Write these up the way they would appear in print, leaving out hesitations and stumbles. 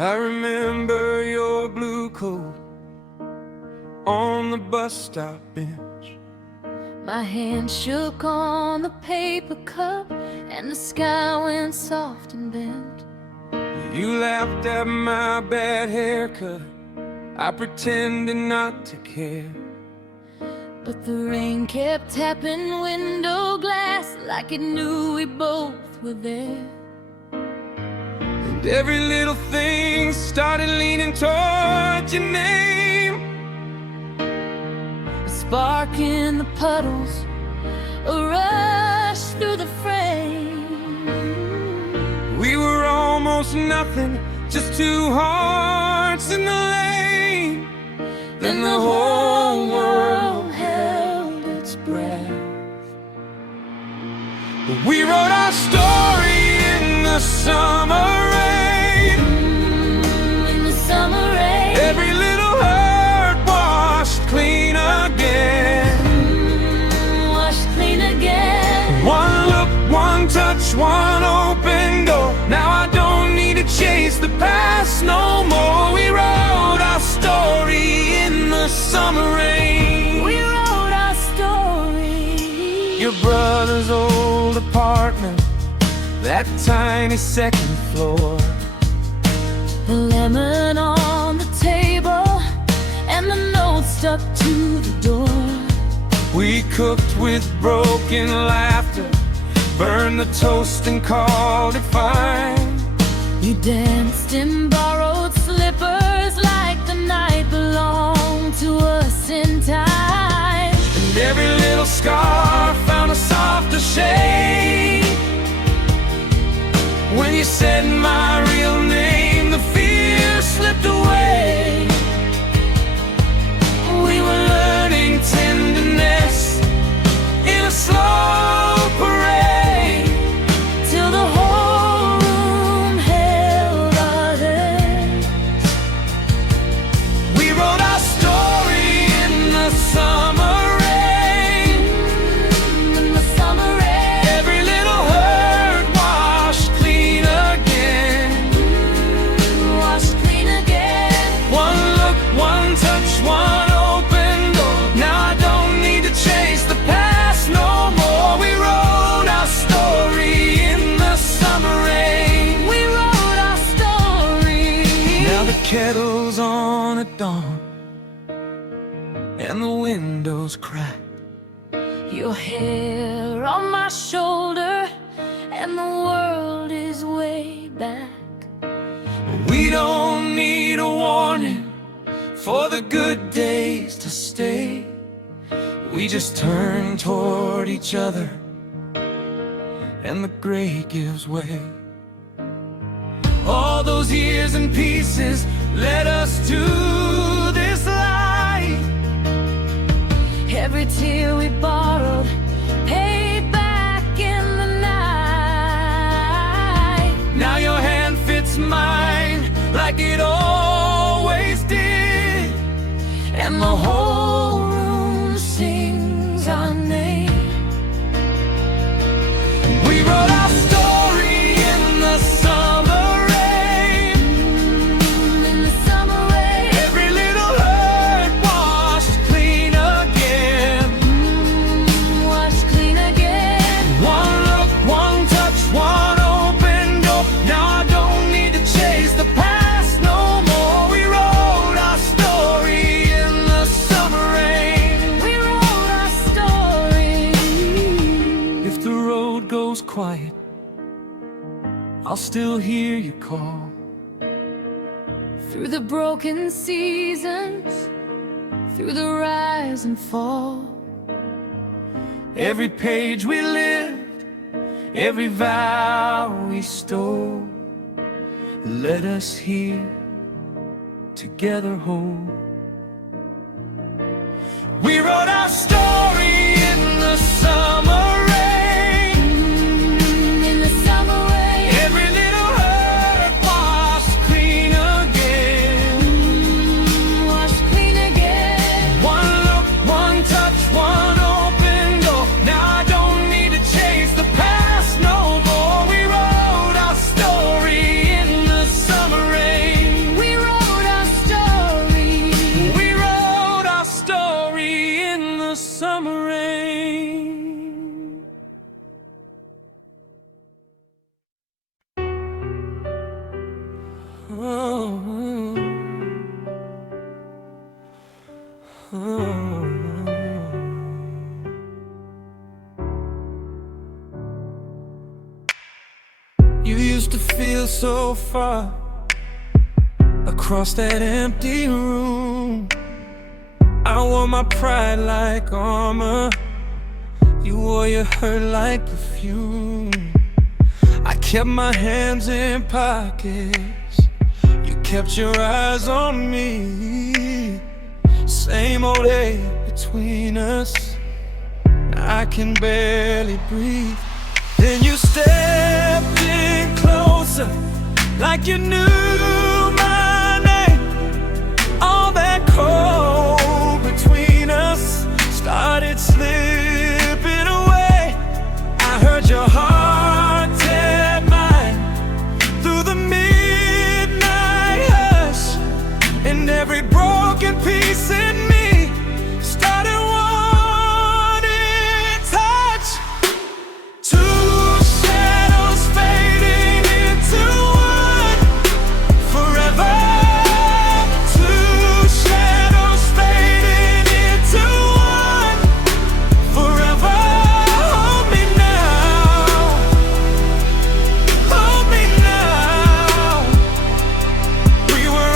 I remember your blue coat on the bus stop bench. My hand shook on the paper cup, and the sky went soft and bent. You laughed at my bad haircut, I pretended not to care. But the rain kept tapping window glass like it knew we both were there. And every little thing started leaning towards your name. A spark in the puddles, a rush through the frame. We were almost nothing, just two hearts in the lane. Then the whole world held its breath. We wrote our story in the summer rain. In the summer rain. Every little hurt washed clean again. Washed clean again. One look, one touch, one open door. Now I don't need to chase the past no more. We wrote our story in the summer rain. We wrote our story. Your brother's old apartment, that tiny second floor. The lemon on the table, and the note stuck to the door. We cooked with broken laughter, burned the toast and called it fine. You danced in borrowed slippers like the night belonged to us in time. And every little scar found a softer shade. When you said my real name, the fear slipped away. We were learning tenderness in a slow parade, Till the whole room held our hands. we wrote our story in the summer rain. In the summer rain. Every little hurt washed clean again. Washed clean again. One look, one touch, one open door. Now I don't need to chase the past no more. We wrote our story in the summer rain. We wrote our story. Now the kettle's on at dawn, and the windows crack. Your hair on my shoulder, and the world is way back. We don't need a warning for the good days to stay. We just turn toward each other, and the gray gives way. All those years and pieces led us to this life. Every tear we borrowed, paid back in the night. Now your hand fits mine like it always did, And the whole room sings our name. we wrote our story in the summer rain. In the summer rain. Every little hurt washed clean again. Washed clean again. One look, one touch, one open door. Now I don't need to chase the past no more. We wrote our story in the summer rain. We wrote our story. If the road goes quiet, I'll still hear you call. Through the broken seasons, through the rise and fall. Every page we lived, every vow we stole, let us here together hold. We wrote our story in the summer rain. In the summer rain. Every little hurt washed clean again. Washed clean again. One look, one touch, one open door. Now I don't need to chase the past no more. We wrote our story in the summer rain. so far across that empty room. I wore my pride like armor, you wore your hurt like perfume. I kept my hands in pockets, you kept your eyes on me. Same old hate between us, I can barely breathe. Then you stepped in closer, like you knew my name. All that cold between us started slipping away. I heard your heart tap mine through the midnight hush, and every broken piece in me started wanting touch. Two shadows fading into one forever. Two shadows fading into one forever. Hold me now, hold me now. We were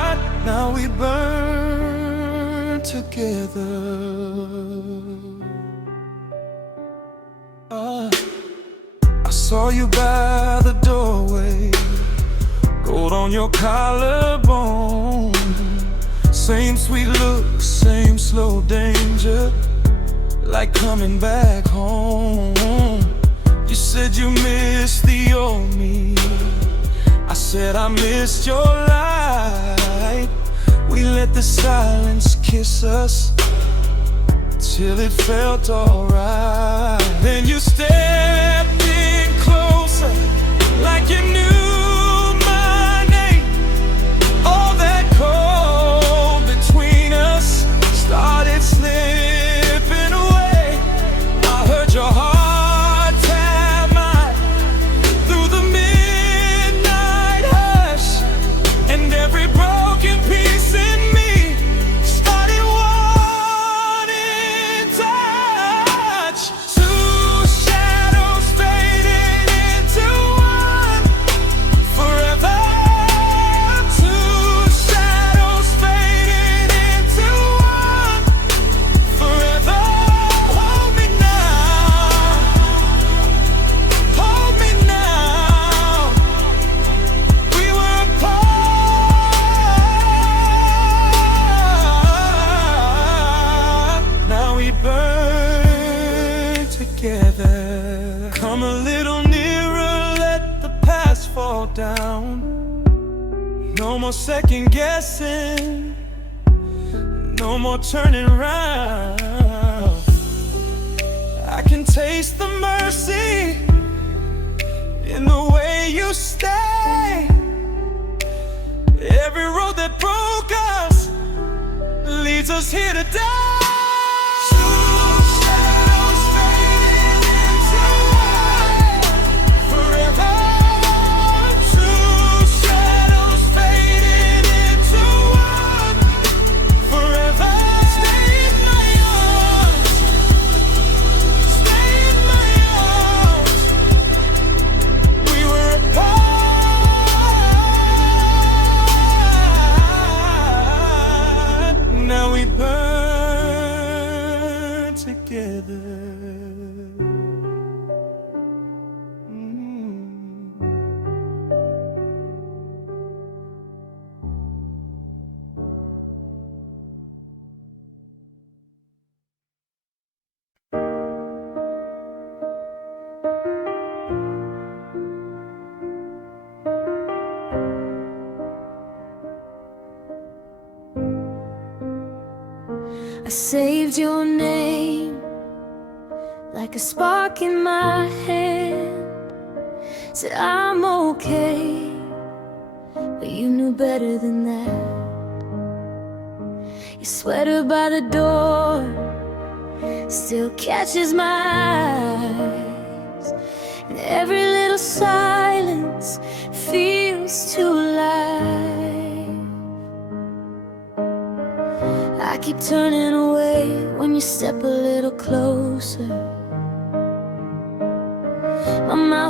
apart, now we burn together. I saw you by the doorway, gold on your collarbone. Same sweet look, same slow danger, like coming back home. You said you missed the old me, I said I missed your light. We let the silence kiss us till it felt alright. Then you stepped in closer, like you knew my name. All that cold between us started slipping away. I heard your heart tap mine through the midnight hush, and every broken piece in me started wanting touch. Two shadows fading into one forever. Two shadows fading into one forever. Hold me now, hold me now. We were apart, now we burn together. Come a little nearer, let the past fall down. No more second guessing, no more turning round. I can taste the mercy in the way you stay. Every road that broke us leads us here today. Two shadows fading into one forever. Two shadows fading into one forever. Stay in my arms, stay in my arms. We were apart, now we burn together. I saved your name like a spark in my hand. Said I'm okay, but you knew better than that. Your sweater by the door still catches my eyes, and every little silence feels too alive. I keep turning away when you step a little closer.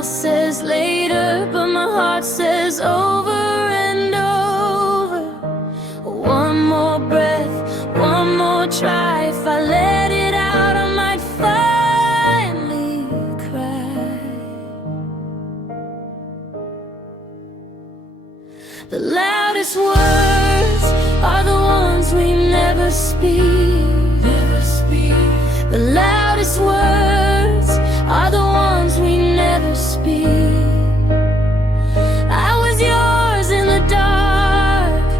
mouth says later, but my heart says over and over. One more breath, one more try. If I let it out, I might finally cry. The loudest words are the ones we never speak. The loudest words are the ones we never speak. I was yours in the dark,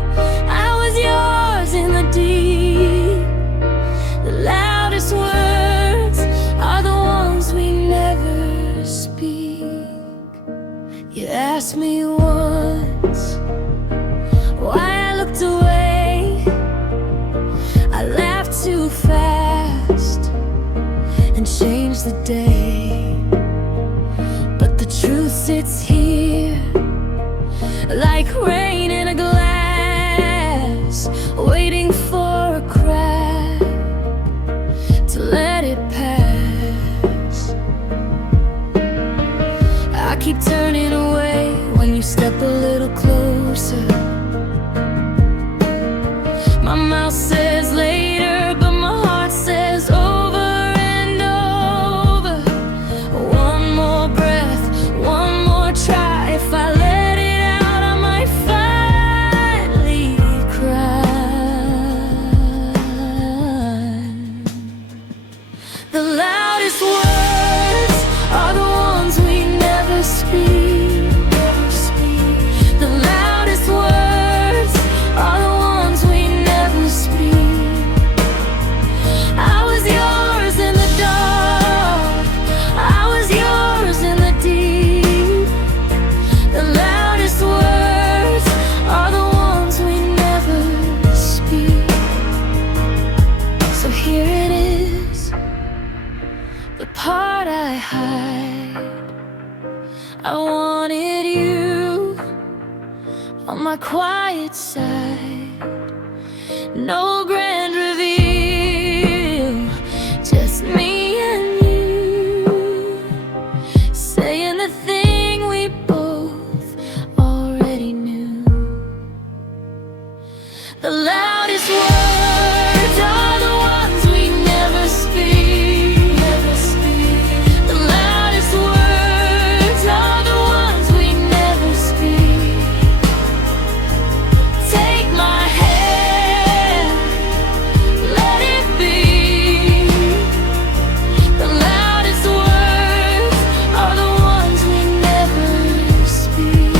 I was yours in the deep. The loudest words are the ones we never speak. You asked me once why I looked away. I laughed too fast and changed the day, but the truth sits here like rain in a glass, waiting for a crack to let it pass. I keep turning away when you step a little closer. My mouth says later, but my heart says over and over. One more breath, one more try. If I let it out, I might finally cry. The loudest words are the ones we never speak. The loudest words are the ones we never speak. I was yours in the dark, I was yours in the deep. The loudest words are the ones we never speak. So here it is, the part I hide. I wanted you on my quiet side. No grand reveal, just me and you, saying the thing we both already knew. The loudest words are the ones we never speak. The loudest words are the ones we never speak. Take my hand, let it be. The loudest words are the ones we never speak.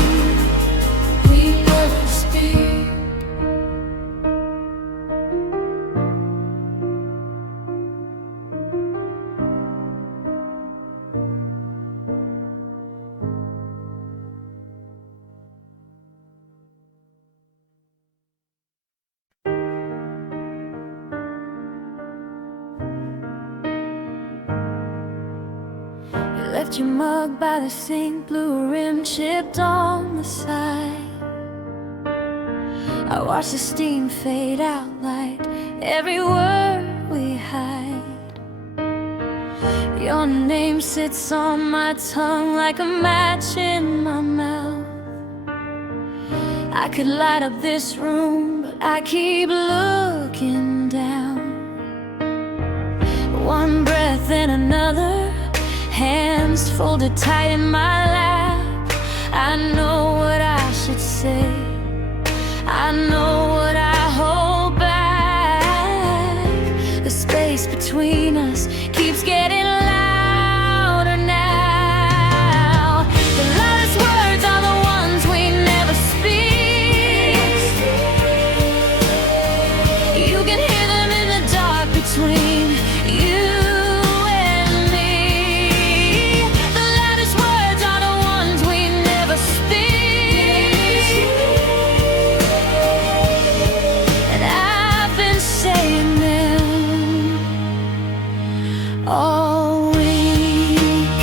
We never speak. You left your mug by the sink, blue rim chipped on the side. I watched the steam fade out, like every word we hide. Your name sits on my tongue like a match in my mouth. I could light up this room, but I keep looking down. One breath and another, hands folded tight in my lap. I know what I should say, I know what I hold back. The space between us keeps getting louder now. The loudest words are the ones we never speak. You can hear them in the dark between you and me. The loudest words are the ones we never speak. And I've been saying them all week.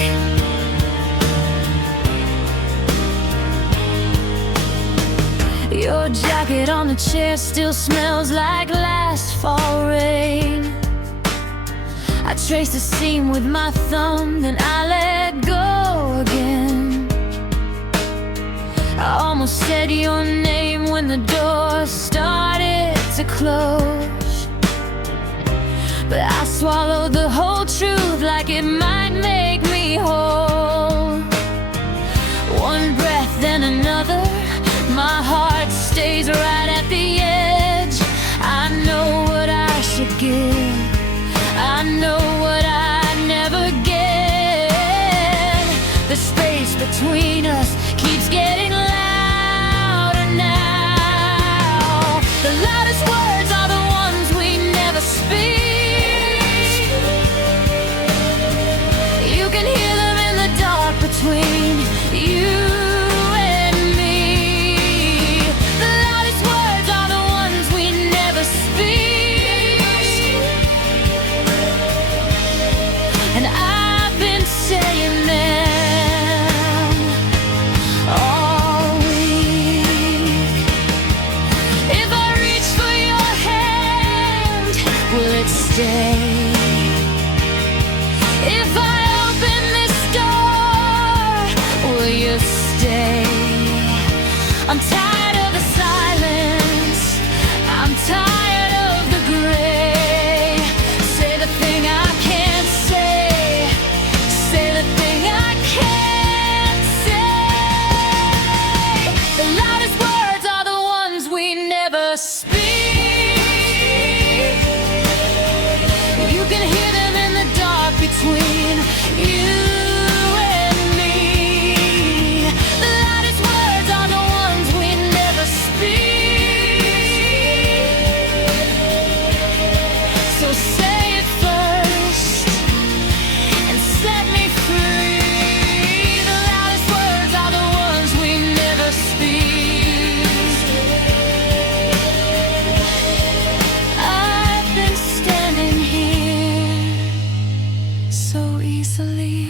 Your jacket on the chair still smells like last fall rain. I traced the seam with my thumb, then I let go again. almost said your name when the door started to close, but I swallowed the whole truth like it might make me whole. One breath, then another, my heart stays right at the edge. I know what I should give, I know what I never get. The space between us keeps getting louder now. The loudest words are the ones we never speak. You can hear them in the dark between you and me. The loudest words are the ones we never speak. And I've been saying them all week. If I reach for your hand, will it stay? If I open this door, will you stay? I'm tired of the silence, I'm tired of the gray. Say the thing I can't say, say the thing I can't say. The loudest words are the ones we never speak. You can hear them in the dark between you and me. The loudest words are the ones we never speak. So say it first and set me free. The loudest words are the ones we never speak. I've been standing here so easily.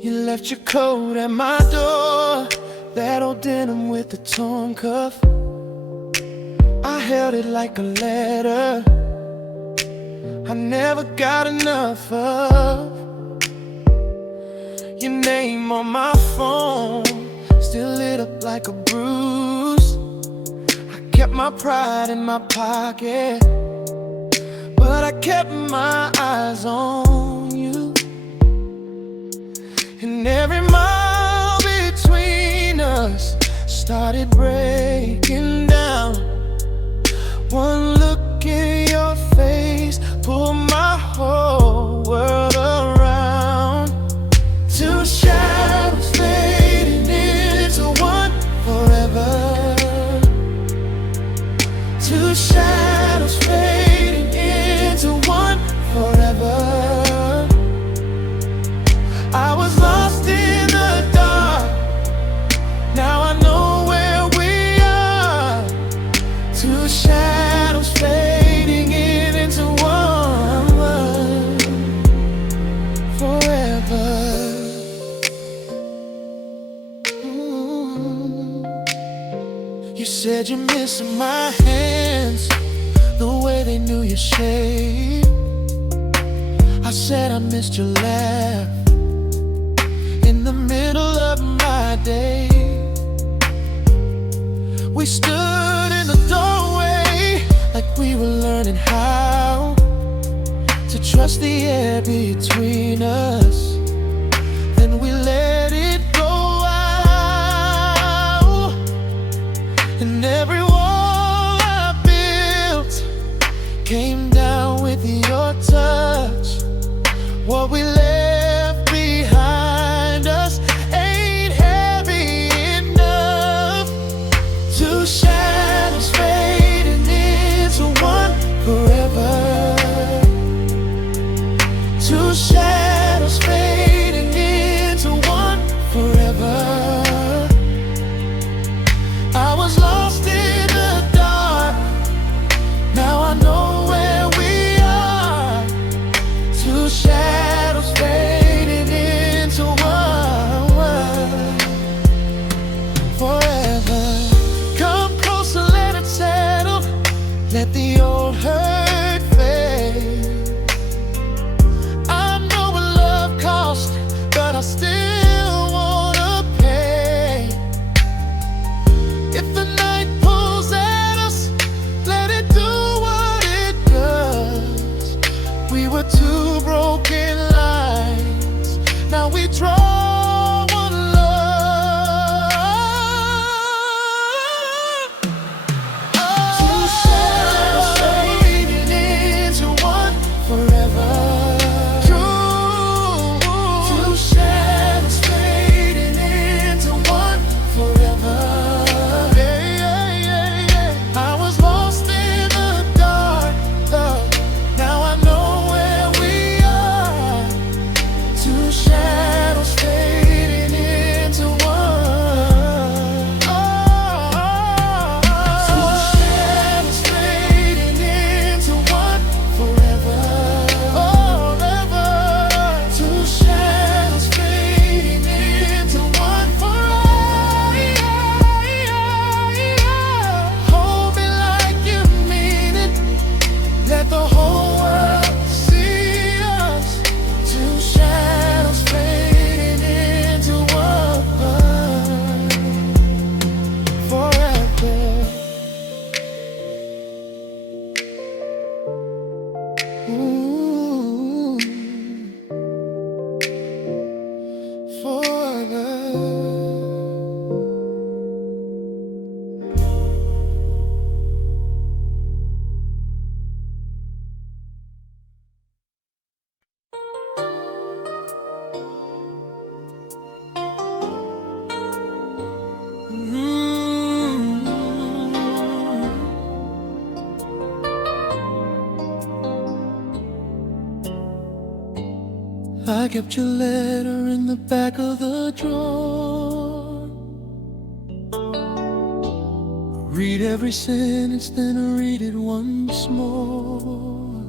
You left your coat at my door, that old denim with the torn cuff. I held it like a letter I never got enough of. Your name on my phone, still lit up like a bruise. I kept my pride in my pocket, but I kept my eyes on you. And every mile between us started breaking down. One look in your face pulled my whole world around. Two shadows fading into one forever. Two shadows fading into one forever. I was lost in the dark, now I know where we are. Two shadows fading into one forever. You said you're missing my hands, the way they knew your shape. I said I missed your laugh in the middle of my day. We stood in the doorway like we were learning how to trust the air between us. Then we let it go out, and every wall I built came down with your touch. What we left behind us ain't heavy enough. Two shadows fading into one forever. Two shadows fading draw one love. Two shadows fading into one forever. Two shadows fading into one forever. I was lost in the dark, love. Now I know where we are. Two shadows fading into one. Two shadows fading into one forever. Forever. Two shadows fading into one forever. Hold me like you mean it. Let the whole world see us. Two shadows fading into one forever. Ooh, forever. I kept your letter in the back of the drawer. Read every sentence, then read it once more.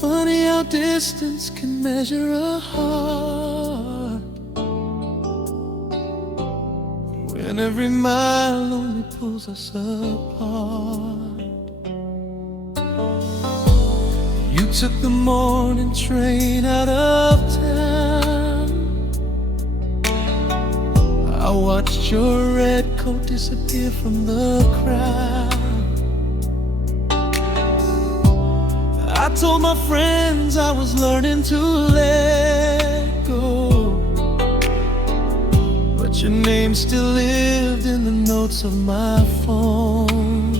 Funny how distance can measure a heart, when every mile only pulls us apart. You took the morning train out of town. I watched your red coat disappear from the crowd. I told my friends I was learning to let go, but your name still lived in the notes of my phone.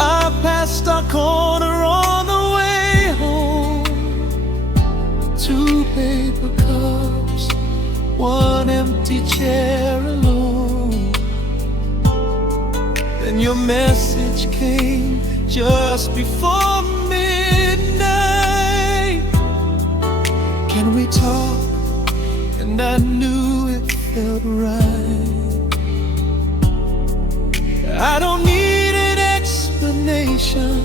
I passed our corner on the way home. Two paper cups, one empty chair alone. Then your message came just before midnight. Can we talk? And I knew it felt right. I don't need an explanation.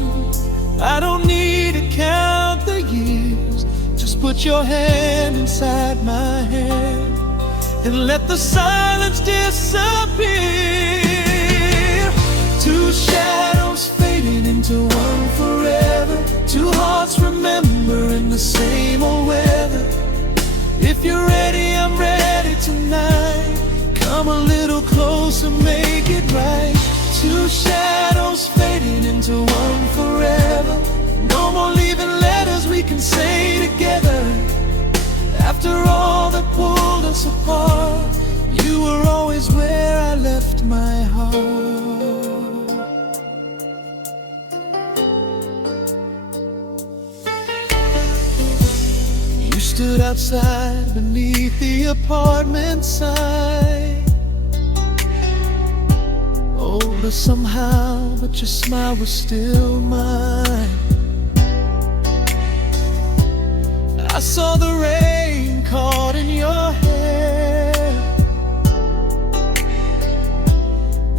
I don't need to count the years. Just put your hand inside my hand and let the silence disappear. Two shadows fading into one forever. Two hearts remembering the same old weather. If you're ready, I'm ready tonight. Come a little closer, make it right. Two shadows fading into one forever. No more leaving letters we can say together. After all that pulled us apart, you were always where I left my heart. You stood outside beneath the apartment sign. Older somehow, but your smile was still mine. I saw the rain caught in your hair,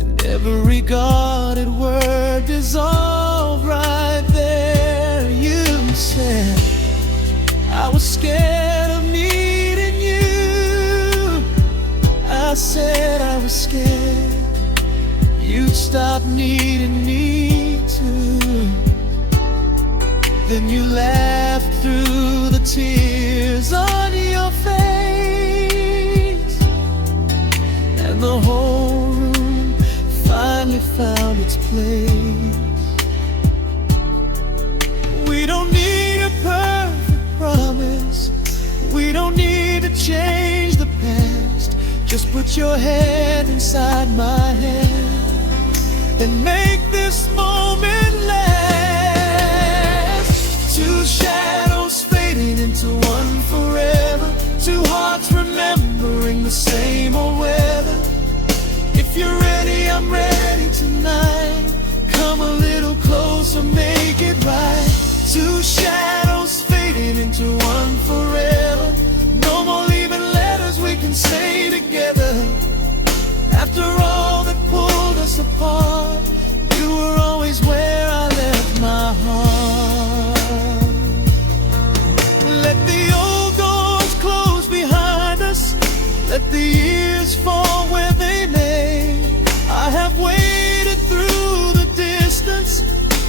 and every guarded word dissolved right there. You said I was scared of needing you. I said I was scared you'd stop needing me too. Then you laughed through the tears on your face, and the whole room finally found its place. We don't need a put your head inside my hand and make this moment last. Two shadows fading into one forever, two hearts remembering the same old weather. If you're ready, I'm ready tonight. Come a little closer, make it right. Two shadows fading into one forever. No more leaving letters we can say together. After all that pulled us apart, you were always where I left my heart. Let the old doors close behind us, let the years fall where they may. I have waited through the distance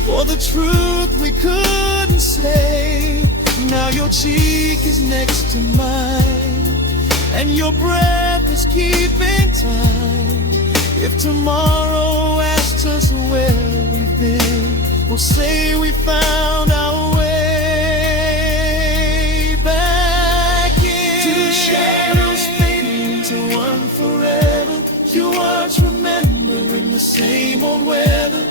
for the truth we couldn't say. Now your cheek is next to mine, and your breath is keeping time. If tomorrow asks us where we've been, we'll say we found our way back in. Two shadows fading into one forever, two hearts remembering the same old weather.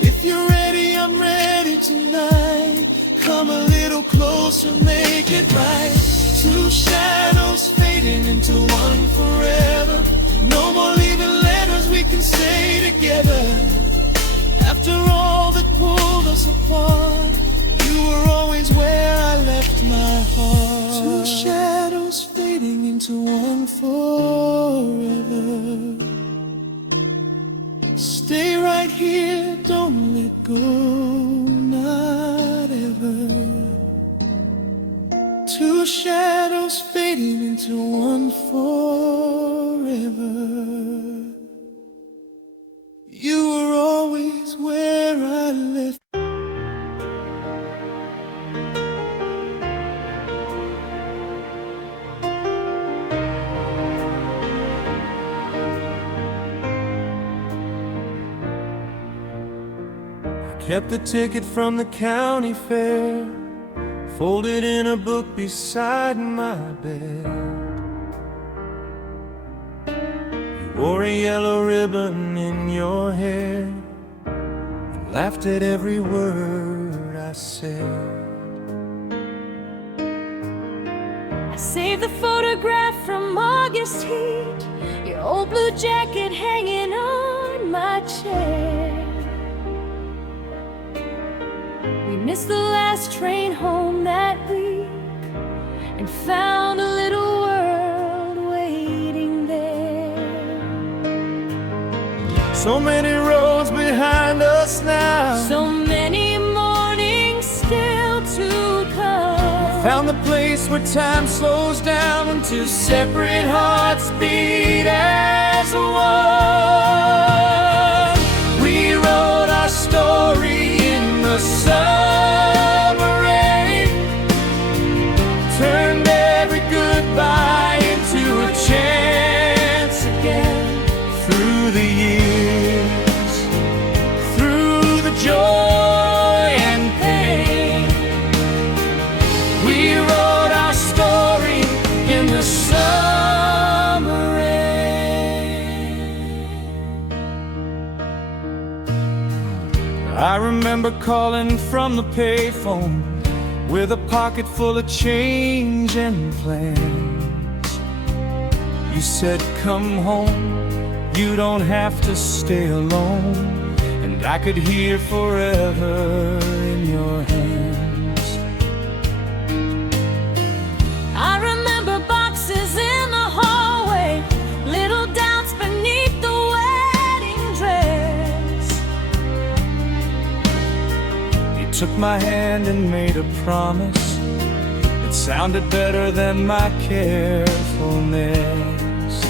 If you're ready, I'm ready tonight. Come a little closer, make it right. Two shadows fading into one forever. No more leaving letters we can say together. After all that pulled us apart, you were always where I left my heart. Two shadows fading into one forever. Stay right here, don't let go, not ever. Two shadows fading into one forever. You were always where I left. Kept the ticket from the county fair, folded in a book beside my bed. You wore a yellow ribbon in your hair and laughed at every word I said. I saved the photograph from August heat, your old blue jacket hanging on my chair. We missed the last train home that week and found a little world waiting there. So many roads behind us now, So many mornings still to come. found the place where time slows down and two separate hearts beat as one. We wrote our story in the summer rain, turned every goodbye into a chance again. Through the years, through the joy and pain, we wrote our story in the summer rain. I remember calling from the payphone with a pocket full of change and plans. You said, come home, you don't have to stay alone. And I could hear forever in your hands. I remember boxes in the hallway, little doubts beneath the wedding dress. You took my hand and made a promise that sounded better than my carefulness.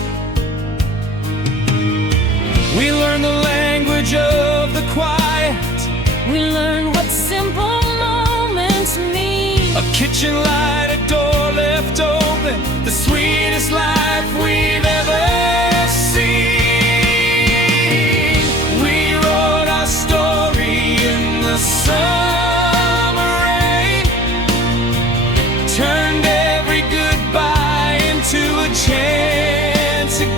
We learned the language of the quiet. We learned what simple moments mean. A kitchen light, a door left open, the sweetest life we've ever seen. We wrote our story in the summer rain, turned every goodbye into a chance again.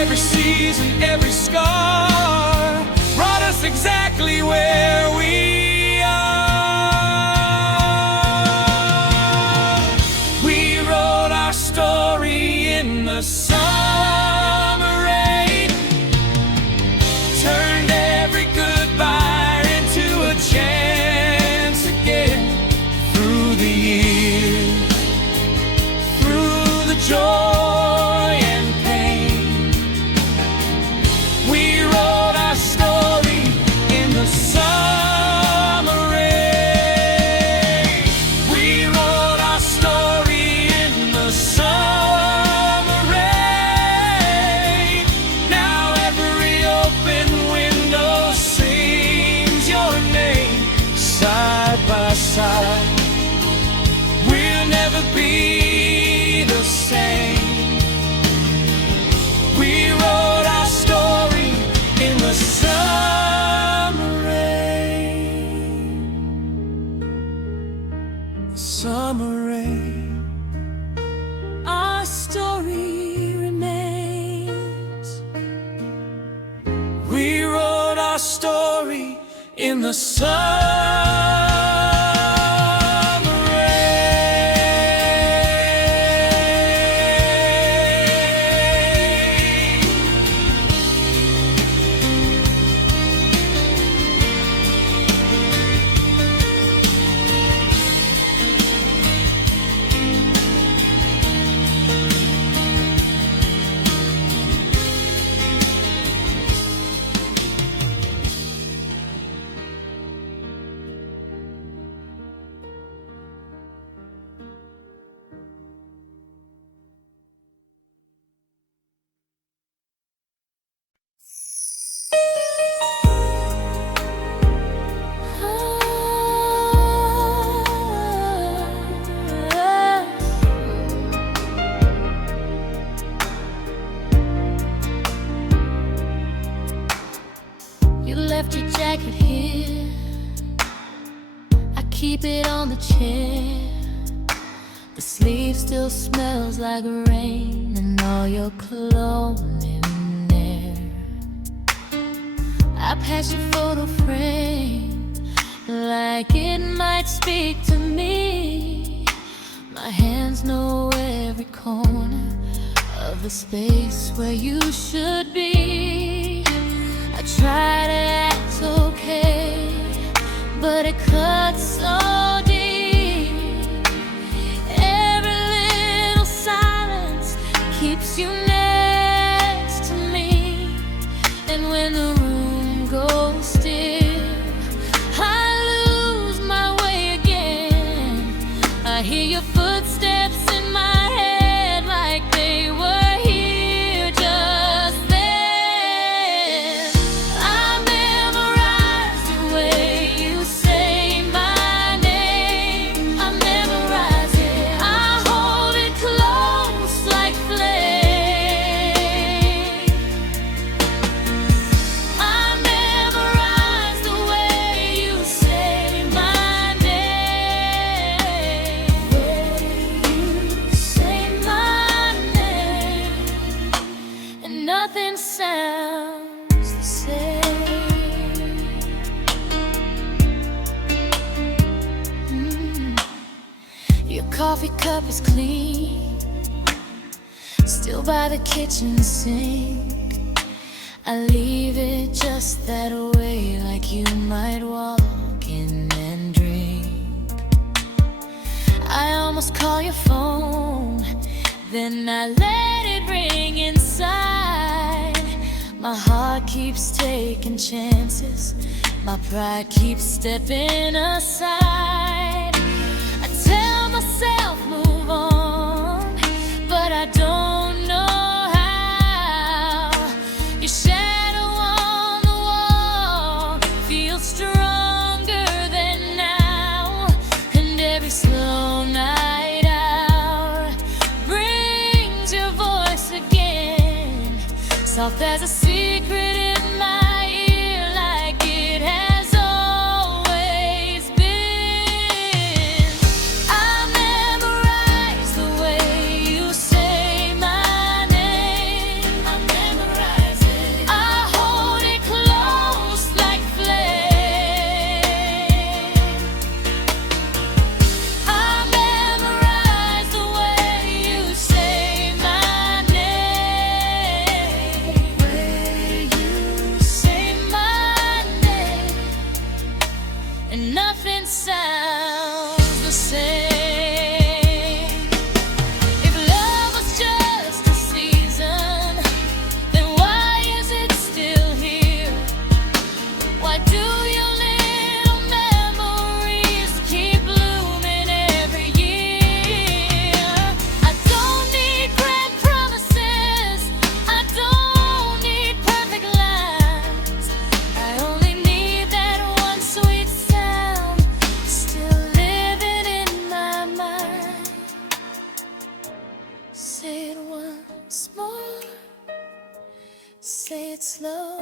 every season, every scar brought us exactly where we are. We wrote our story in the summer rain, turned every goodbye into a chance again. Through the years, through the joy and pain, we wrote our story in the summer rain. We wrote our story in the summer rain. Now every open window sings your name. Side by side, we'll never be the same. We wrote our story in the summer rain. Summer rain. Our story remains. We wrote our story in the summer You left your jacket here, I keep it on the chair. The sleeve still smells like rain and all your cologne in there. I pass your photo frame like it might speak to me. My hands know every corner of the space where you should be. I try to act okay, but it cuts so deep. Every little silence keeps you next to me. And when the room goes still, I lose my way again. I hear your footsteps in my head like they were here just then. I memorize the way you say my name. I memorize it, I hold it close like flame. I memorize the way you say my name. You say my name, and nothing sounds the same. Your coffee cup is clean, still by the kitchen sink. I leave it just that way, like you might walk in and drink. I almost call your phone, then I let it ring inside. My heart keeps taking chances, my pride keeps stepping aside. I tell myself move on, but I don't know how. Your shadow on the wall feels stronger than now, and every slow night out brings your voice again, soft as a secret in my ear, like it has always been. I memorize the way you say my name. I memorize Say it slow.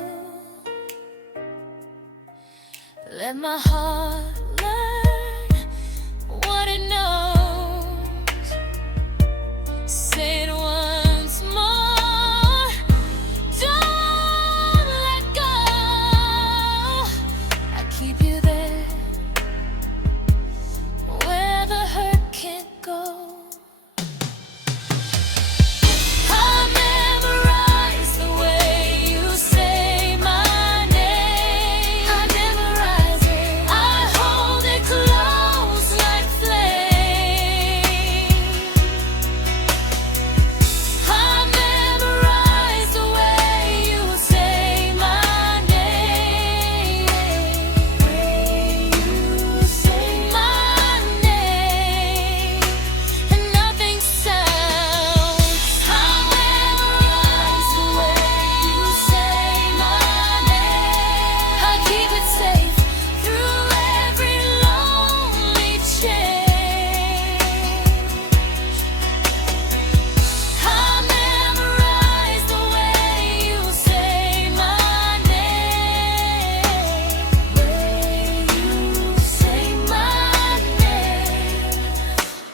Let my heart learn what it knows. Say it once more. Don't let go. I keep you there where the hurt can't go.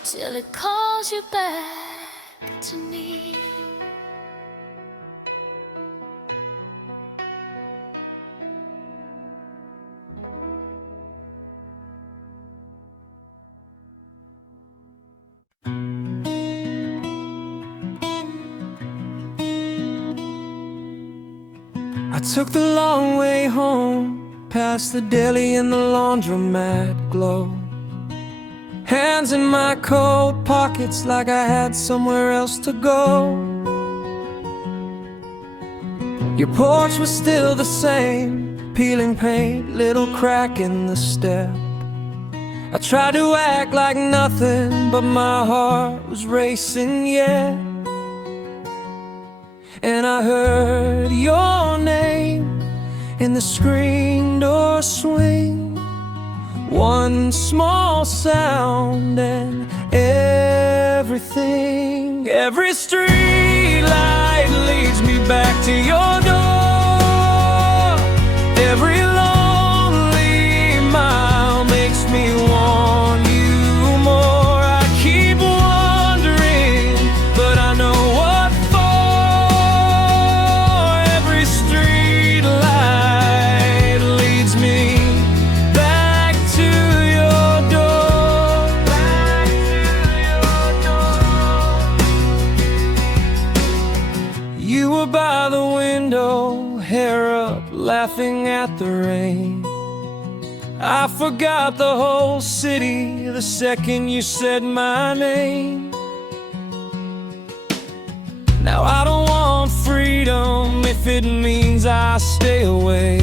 Till it calls you back to me. I took the long way home, past the deli and the laundromat glow. Hands in my coat pockets like I had somewhere else to go. Your porch was still the same, peeling paint, little crack in the step. I tried to act like nothing, but my heart was racing, yeah. And I heard your name in the screen door swing. One small sound and everything. Every street light leads me back to your door. Every lonely mile makes me want you more. I keep wondering, but I know what for. Every street light leads me back to your door. Back to your door. You were by the window, hair up, laughing at the rain. I forgot the whole city the second you said my name. Now I don't want freedom if it means I stay away.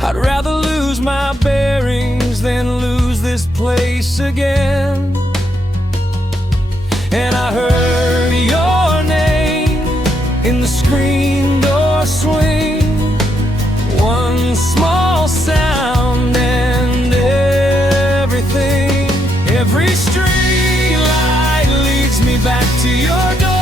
I'd rather lose my bearings than lose this place again. And I heard your name in the screen door swing. One small sound and everything. Every street light leads me back to your door.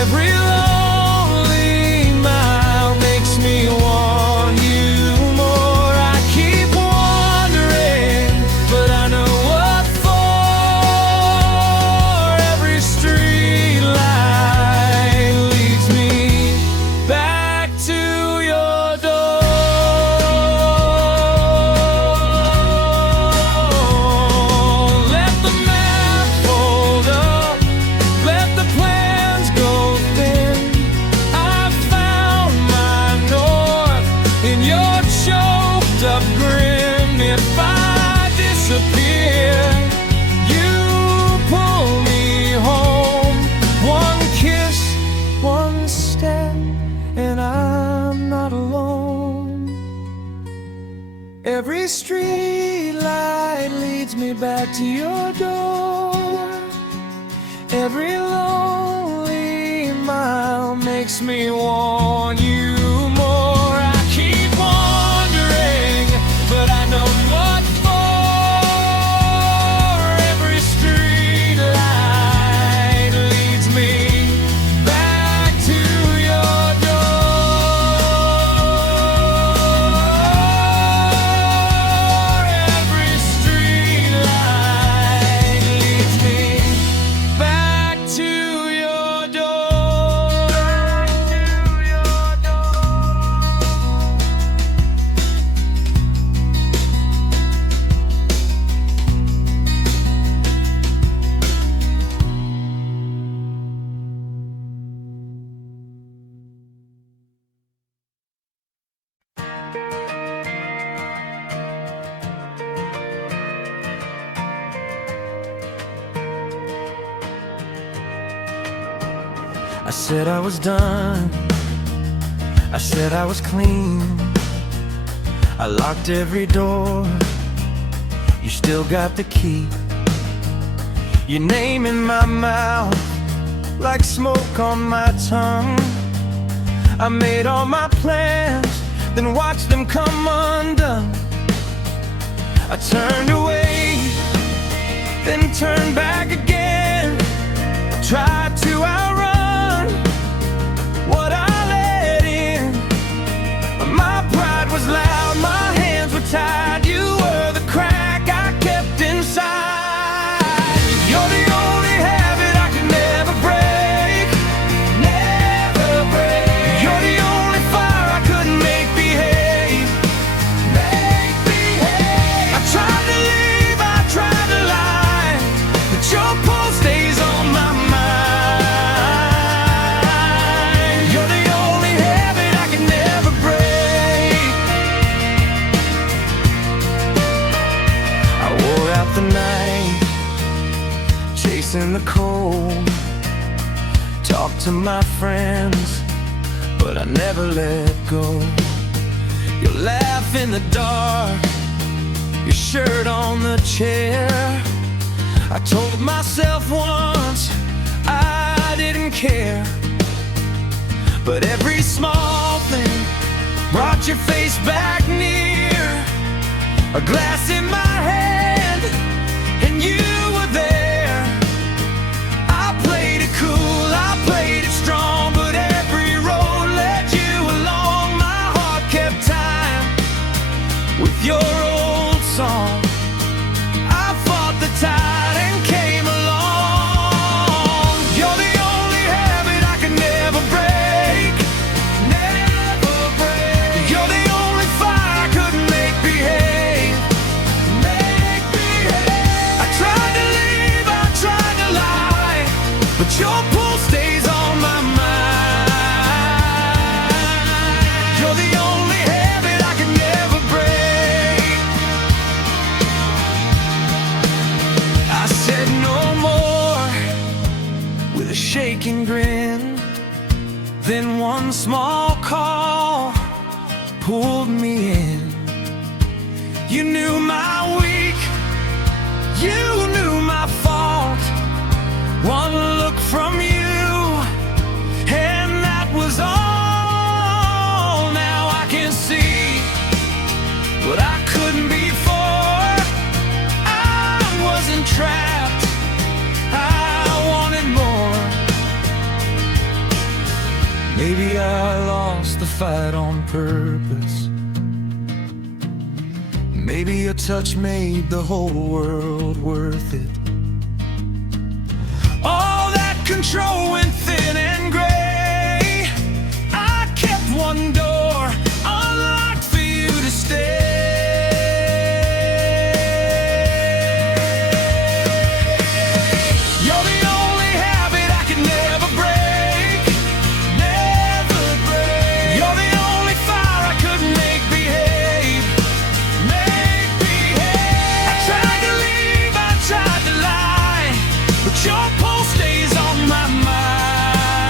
Every lonely mile makes me want you more. I keep wondering, but I know what for. Every street light leads me back to your door. Let the map fold up, let the plans go thin. I found my north in your choked up grin. If I disappear, you pull me home. One kiss, one step, and I'm not alone. Every street light leads me back to your door. Every lonely mile makes me want you more. I keep wondering, but I know what for. Every street light leads me back I said I was done, I said I was clean. I locked every door, you still got the key. Your name in my mouth, like smoke on my tongue. I made all my plans, then watched them come undone. I turned away, then turned back again. Tried to outrun what I let in. My pride was loud, my hands were tied. You were the crack I kept inside. You're the only habit I could never break. Never break. You're the only fire I couldn't make behave. Make behave. I tried to leave, I tried to lie, but your pull stays on my mind. You're the only habit I could never break. I wore out the night, chasing the cold. Talked to my friends, but I never let go. You laugh in the dark, your shirt on the chair. I told myself once I didn't care, but every small thing brought your face back near. A glass in my hand, and you were there. I played it cool, I played it strong, but every road led you along. My heart kept time with your old song. I fought the tide and came along. You're the only habit I could never break. Never break. You're the only fire I couldn't make behave. Make behave. I tried to leave, I tried to lie, but your pull stays on my mind. You're the only habit I could never break. I said no more with a shaking grin. Then one small call pulled me in. You knew my weak, you knew my fault. One look from you, and that was all. Now I can see what I couldn't before. I wasn't trapped, I wanted more. Maybe I lost the fight on purpose. Maybe your touch made the whole world worth it. All that control went thin and gray. I kept one door unlocked for you to stay. You're the only habit I could never break. Never break. You're the only fire I couldn't make behave. Make behave. I tried to leave, I tried to lie, but your pull stays on my mind.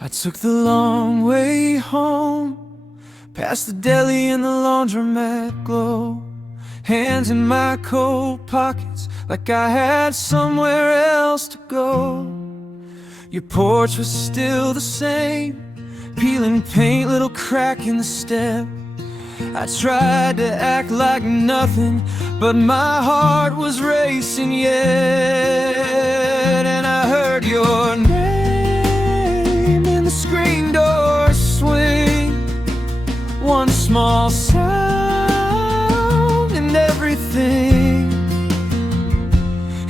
I took the long way home, past the deli and the laundromat glow. Hands in my coat pockets, like I had somewhere else to go. Your porch was still the same, peeling paint, little crack in the step. I tried to act like nothing, but my heart was racing yet. And I heard your name in the screen door swing. One small sound and everything.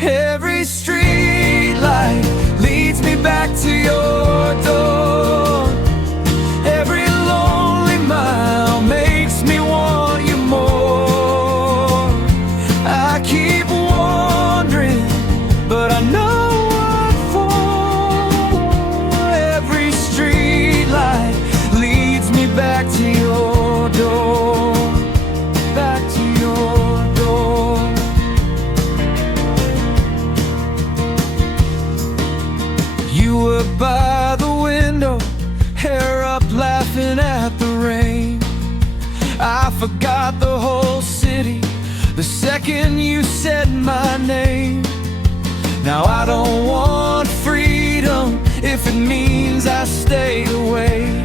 Every street light leads me back to your door. Every lonely mile makes me want you more. I keep wondering, but I know what for. Every street light leads me back to your door. Back to your door. You were by the window, hair up, laughing at the rain. I forgot the whole city the second you said my name. Now I don't want freedom if it means I stay away.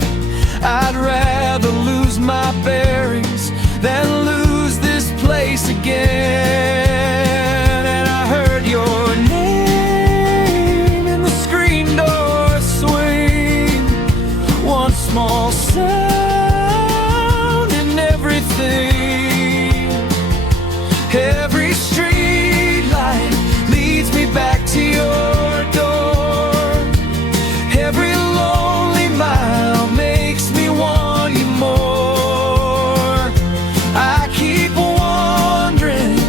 I'd rather lose my bearings than lose this place again. And I heard your name in the screen door swing. One small sound and everything. Every street light leads me back to your door. Every lonely mile makes me want you more. I keep wondering,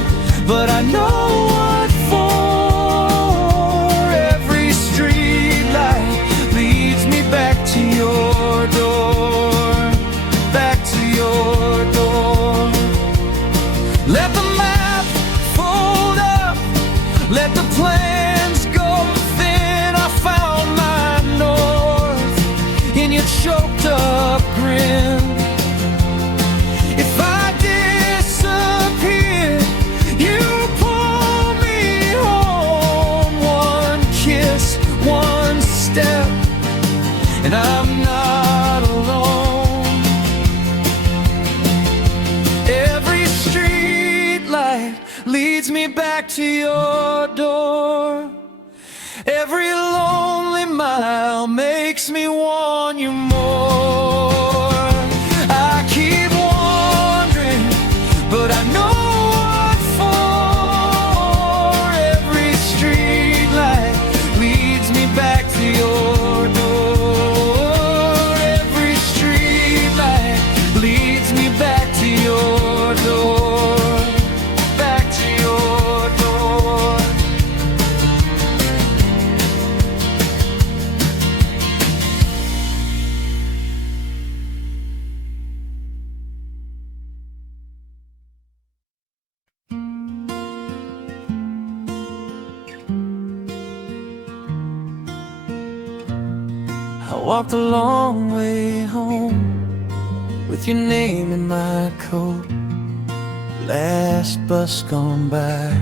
but I know what for. Every street light leads me back to your door. Back to your door. Let the map fold up, let the plans go thin. I found my north in your choked up grin. If I disappear, you pull me home. One kiss, one step, and I'm not alone. Every street light leads me back to your door. Every lonely mile makes me want you more. I keep wondering, but I know what for. Every street light leads me back to your door. Every street light leads me back to your door. Back to your door. I walked a long way home with your name in my coat. Last bus gone by,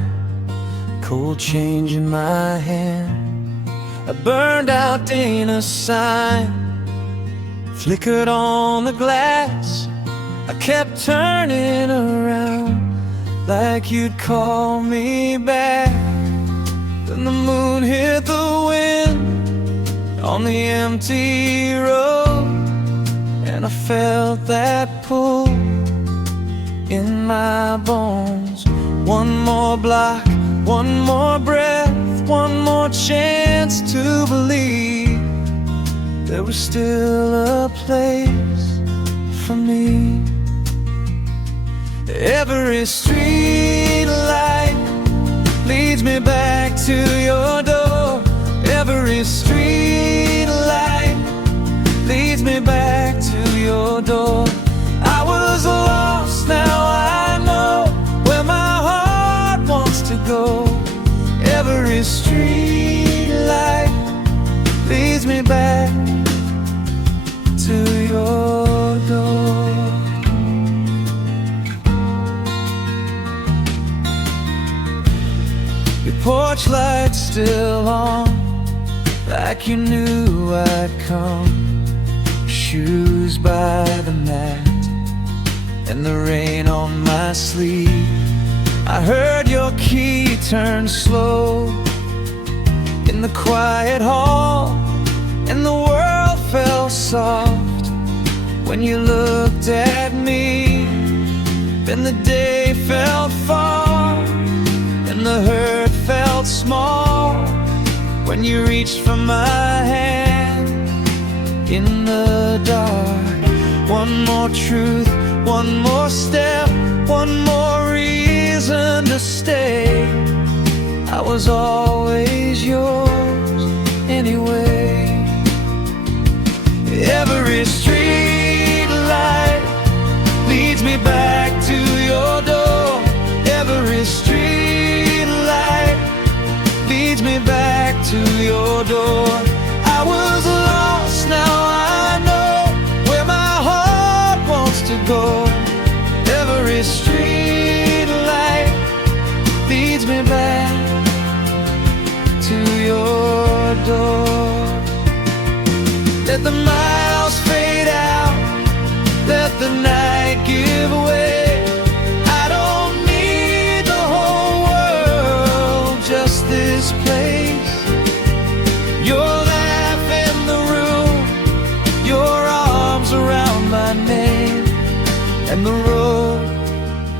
cold change in my hand. A burned out Dana sign flickered on the glass. I kept turning around like you'd call me back. Then the moon hit the wind on the empty road, and I felt that pull in my bones. One more block, one more breath, one more chance to believe there was still a place for me. Every street light leads me back to your door. Every street light leads me back to your door. I was lost, now I know where my heart wants to go. Every street light leads me back still on, like you knew I'd come. Shoes by the mat and the rain on my sleeve. I heard your key turn slow in the quiet hall, and the world fell soft when you looked at me. Then the day felt far, and the hurt felt small when you reached for my hand in the dark. One more truth, one more step, one more reason to stay. I was always yours anyway. Every street light leads me back to your door. Every street light leads me back to your door. I was lost, now I know where my heart wants to go. Every street light leads me back to your door. Let the miles fade out, let the night give way. I don't need the whole world, just this place. Your laugh in the room, your arms around my name, and the road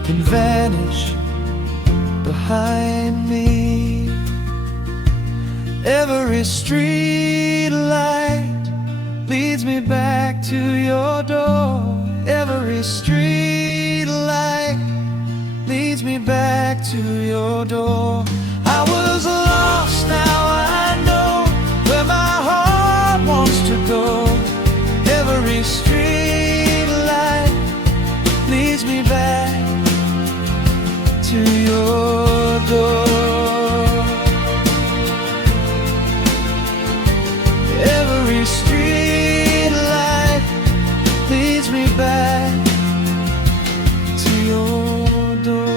can vanish behind me. Every street light leads me back to your door. Every street light leads me back to your door. I was lost, now I know where my heart wants to go. Every street light leads me back to your door. Every street light leads me back to your door.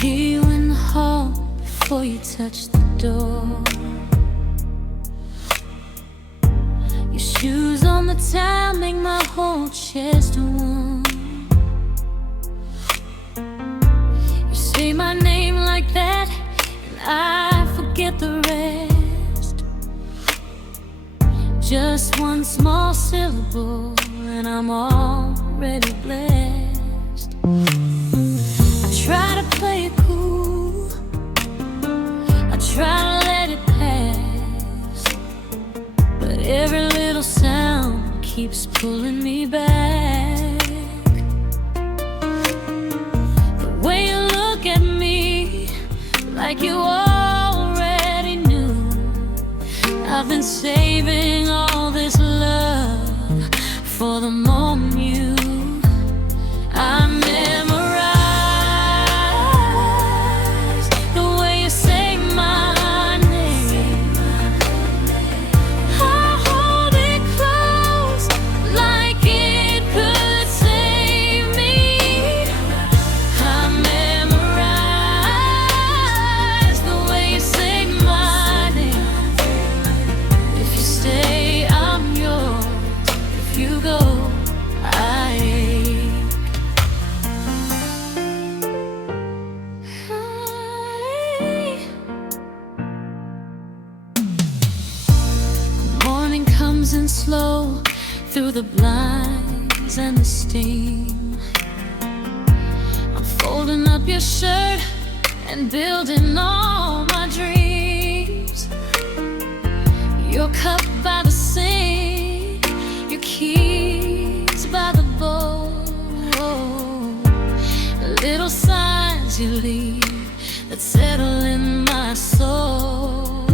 Hear you in the hall before you touch the door. Your shoes on the tile make my whole chest warm. You say my name like that, and I forget the rest. Just one small syllable, and I'm already blessed. Try to play it cool, I try to let it pass, but every little sound keeps pulling me back. The way you look at me, like you already knew, I've been saving all this love for the moment you I and slow through the blinds and the steam. I'm folding up your shirt and building all my dreams. Your cup by the sink, your keys by the bowl. Little signs you leave that settle in my soul.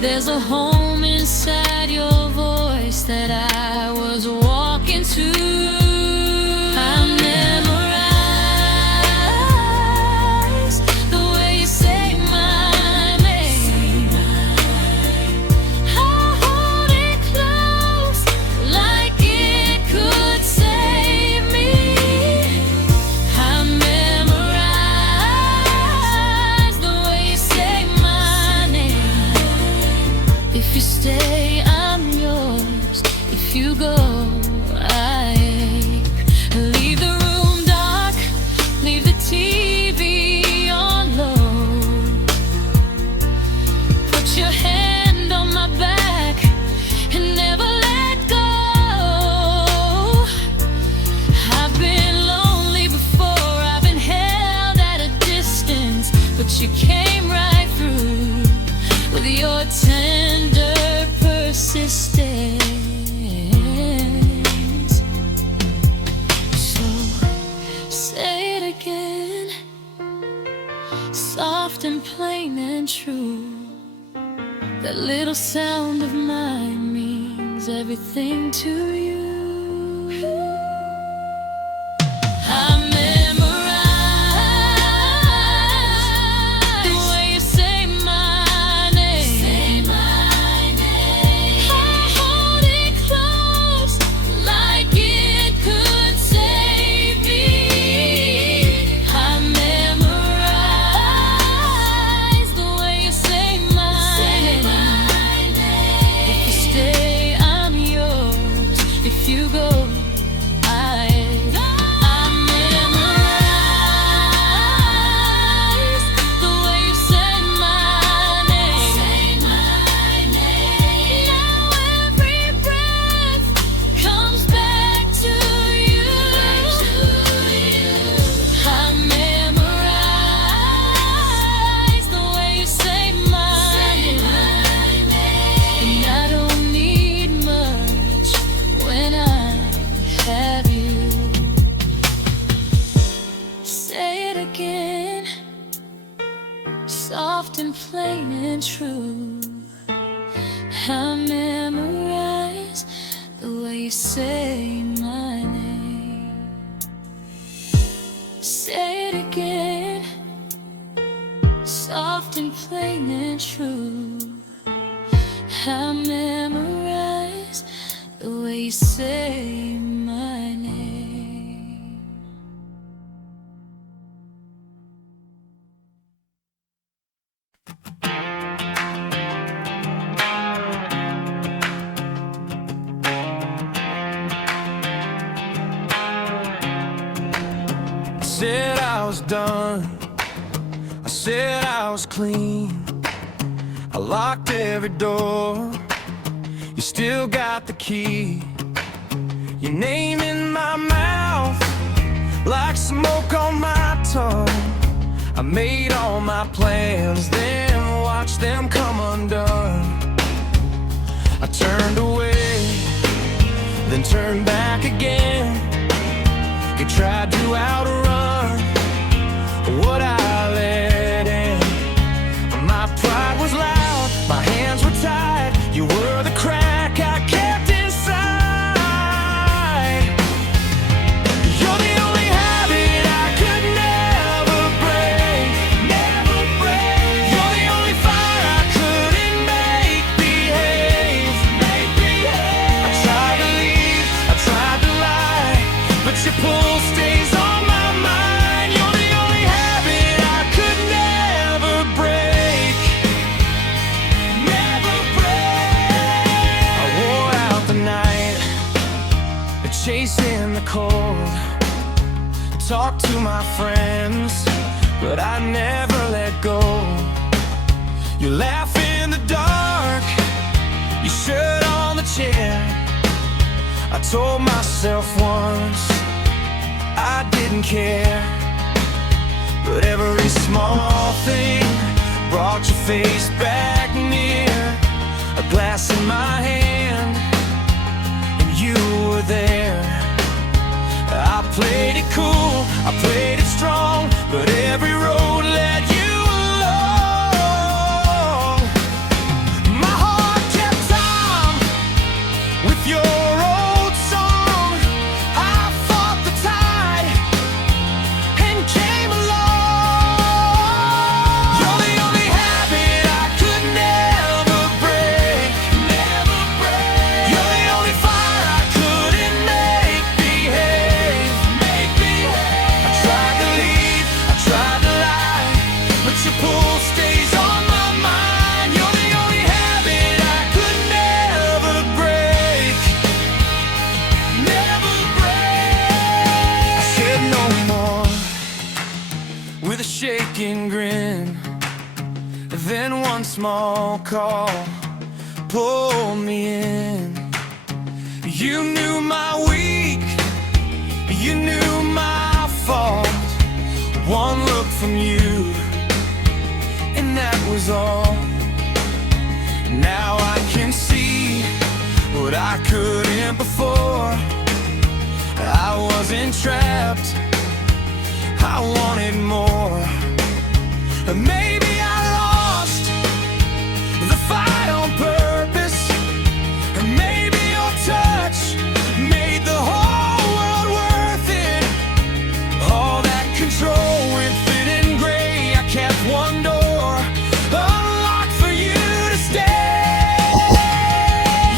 There's a home inside your voice that I was walking to. I memorize the way you say my name. I hold it close like it could save me. I memorize the way you say my name. If you stay, I'm yours. If you go, I leave the room dark, leave the TV on low. Put your hand on my back and never let go. I've been lonely before, I've been held at a distance, but you came right through with your tender persistence. So say it again, soft and plain and true. That little sound of mine means everything to you. I memorize the way you say my name. I hold it close like it could save me. I memorize the way you say my name. If you stay, I'm yours. If you go, I memorize the way you say my name. Now every breath comes back to you. I memorize the way you say my name. And I don't need much when I have you. Say it again, soft and plain and true. I memorize the way you say my name. Say it again, soft and plain and true. I memorize the way you say my name. I said I was done, I said I was clean. I locked every door, you still got the key. Your name in my mouth, like smoke on my tongue. I made all my plans, then watched them come undone. I turned away, then turned back again. You tried to outrun what I let in. My pride was loud, my hands were tied. You were the crack I kept inside. You're the only habit I could never break. You're the only fire I couldn't make behave. I tried to leave, I tried to lie, but your pull stays on my mind. You're the only habit I could never break. I wore out the night, chasing the cold. Talked to my friends, but I never let go. You laugh in the dark, your shirt on the chair. I told myself once I didn't care, but every small thing brought your face back near. A glass in my hand, and you were there. I played it cool, I played it strong, but every road led you along. My small call pulled me in. You knew my week, you knew my fault. One look from you, and that was all. Now I can see what I couldn't before. I wasn't trapped, I wanted more. Maybe I lost the fight on purpose. Maybe your touch made the whole world worth it. All that control went thin and gray. I kept one door unlocked for you to stay.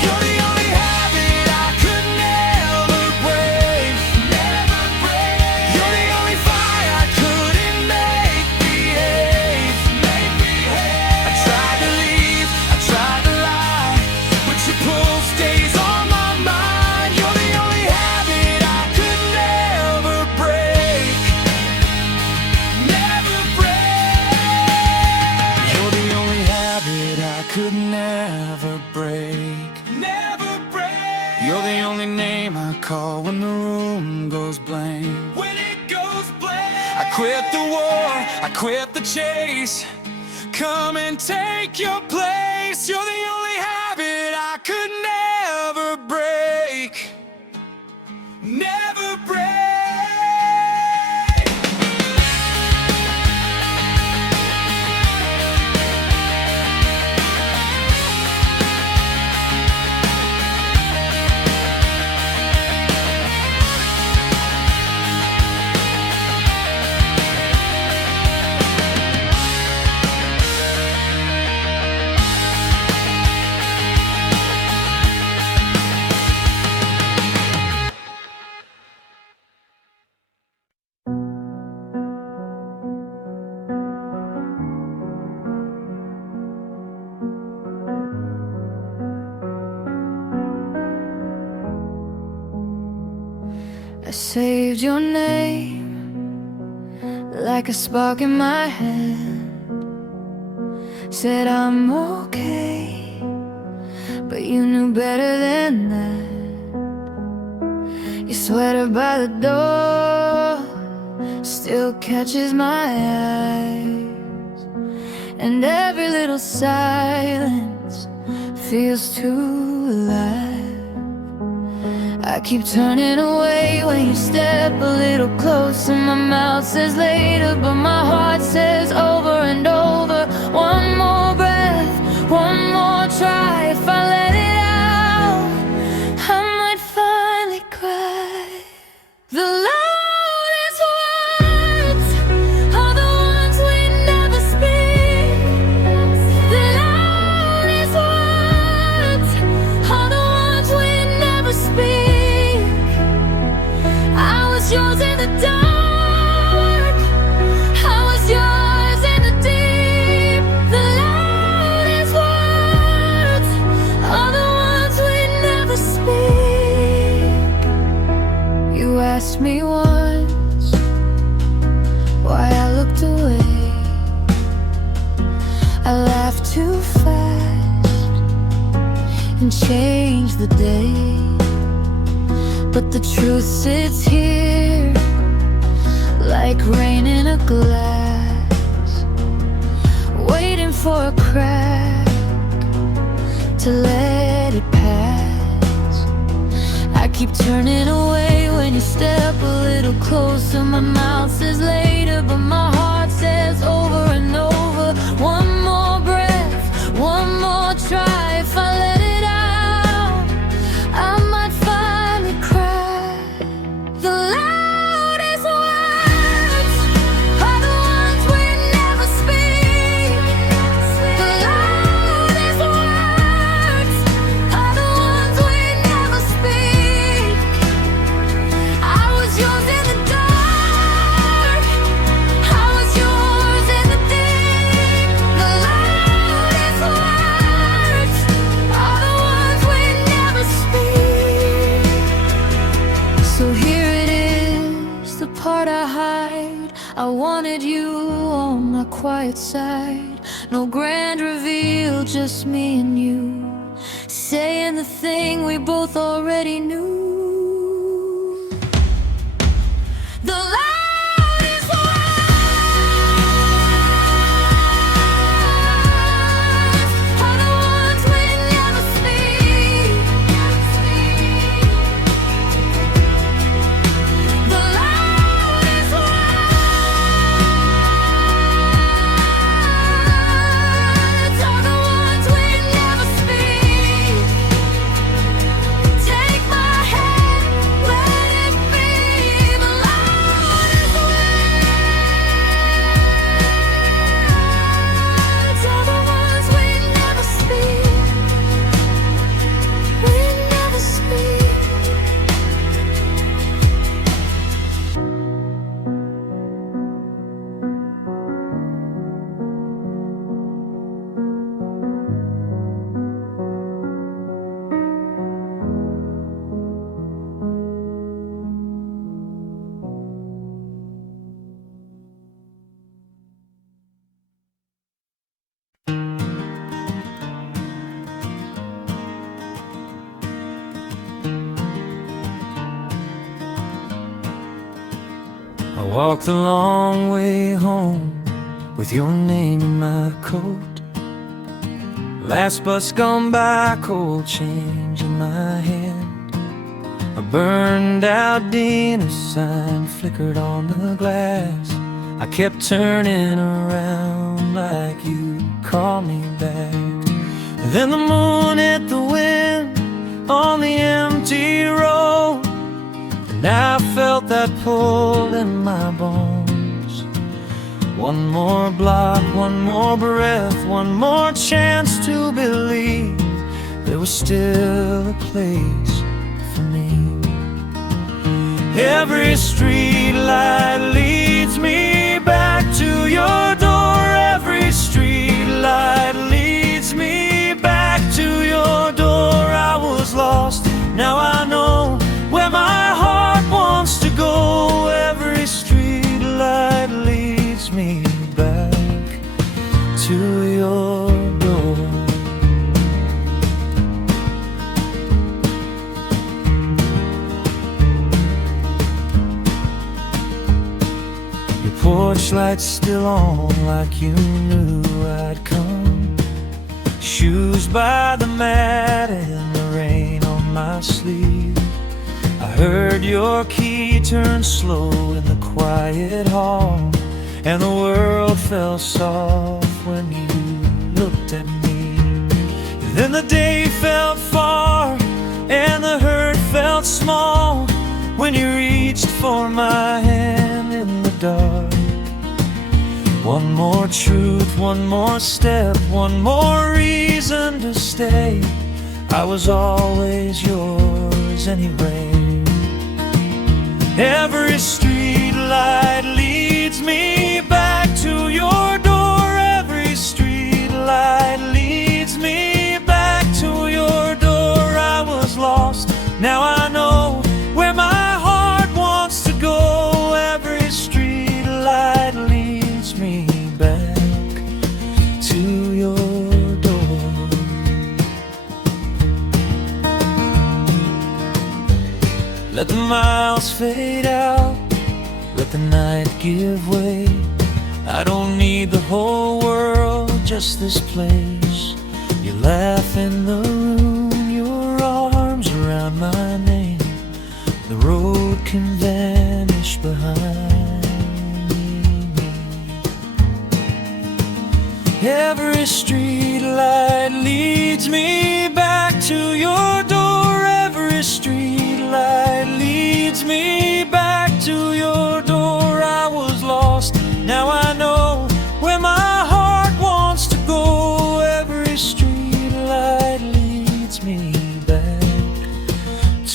You're the only habit I could never break. Never break. You're the only fire I couldn't make behave. Make behave. I tried to leave, I tried to lie, but your pull stays on my mind. You're the only habit I could never break. Never break. You're the only habit I could never break. Never break. You're the only name I call when the room goes blank. When it goes blank. I quit the war, I quit the chase. Come and take your place. You're the only habit I could never break. Never break. I saved your name like a spark in my hand. Said I'm okay, but you knew better than that. Your sweater by the door still catches my eyes, and every little silence feels too alive. I keep turning away when you step a little closer. My mouth says later, but my heart says over and over. One more breath, one more try. If I let it out, I might finally cry. The loudest words are the ones we never speak. The loudest words are the ones we never speak. Yours in the dark, I was yours in the deep. The loudest words are the ones we never speak. You asked me once why I looked away. I laughed too fast and changed the day. But the truth sits here like rain in a glass, waiting for a crack to let it pass. I keep turning away when you step a little closer. My mouth says later, but my heart says over and over. One more breath, one more try. If I let it out, I might finally cry. The loudest words are the ones we never speak. The loudest words are the ones we never speak. I was yours in the dark, I was yours in the deep. The loudest words are the ones we never speak. So here it is, the part I hide. I wanted you on my quiet side. No grand reveal, just me and you, saying the thing we both already knew. The loudest words are the ones we never speak. The loudest words are the ones we never speak. Take my hand, let it be. The loudest words are the ones we never speak. We never speak. I walked the long way home with your name in my coat. Last bus gone by, cold change in my hand. A burned out dinner sign flickered on the glass. I kept turning around like you'd call me back. Then the moon hit the wind on the empty road, and I felt that pull in my bones. One more block, one more breath, one more chance to believe there was still a place for me. Every street light leads me back to your door. Every street light leads me back to your door. I was lost, now I know where my heart wants to go. Every street light leads me back to your door. Your porch light's still on like you knew I'd come. Shoes by the mat and the rain on my sleeve. I heard your key turn slow in the quiet hall, and the world fell soft when you looked at me. Then the day felt far and the hurt felt small when you reached for my hand in the dark. One more truth, one more step, one more reason to stay. I was always yours anyway. Every street light leads me back to your door. Every street light leads me back to your door. I was lost, now I know where my heart wants to go. Every street light leads me back to your door. Let the miles fade out, let the night give way. I don't need the whole world, just this place. You laugh in the room, your arms around my name. The road can vanish behind me. Every street light leads me back to your door. Every street light leads me back to your door. I was lost, now I know where my heart wants to go. Every street light leads me back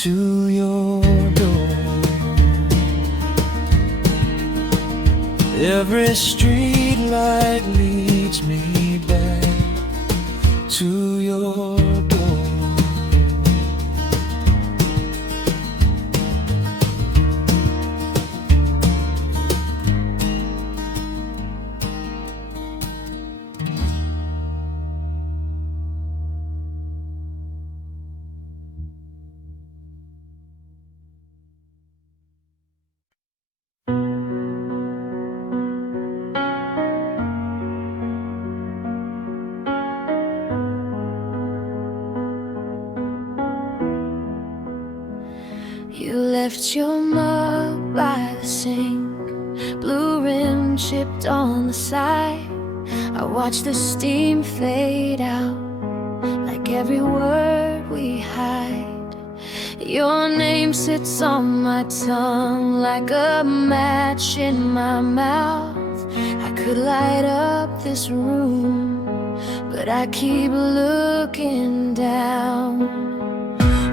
to your door. Every street light leads me back to your door. left your mug by the sink, blue rim chipped on the side. I watched the steam fade out, like every word we hide. Your name sits on my tongue like a match in my mouth. I could light up this room, but I keep looking down.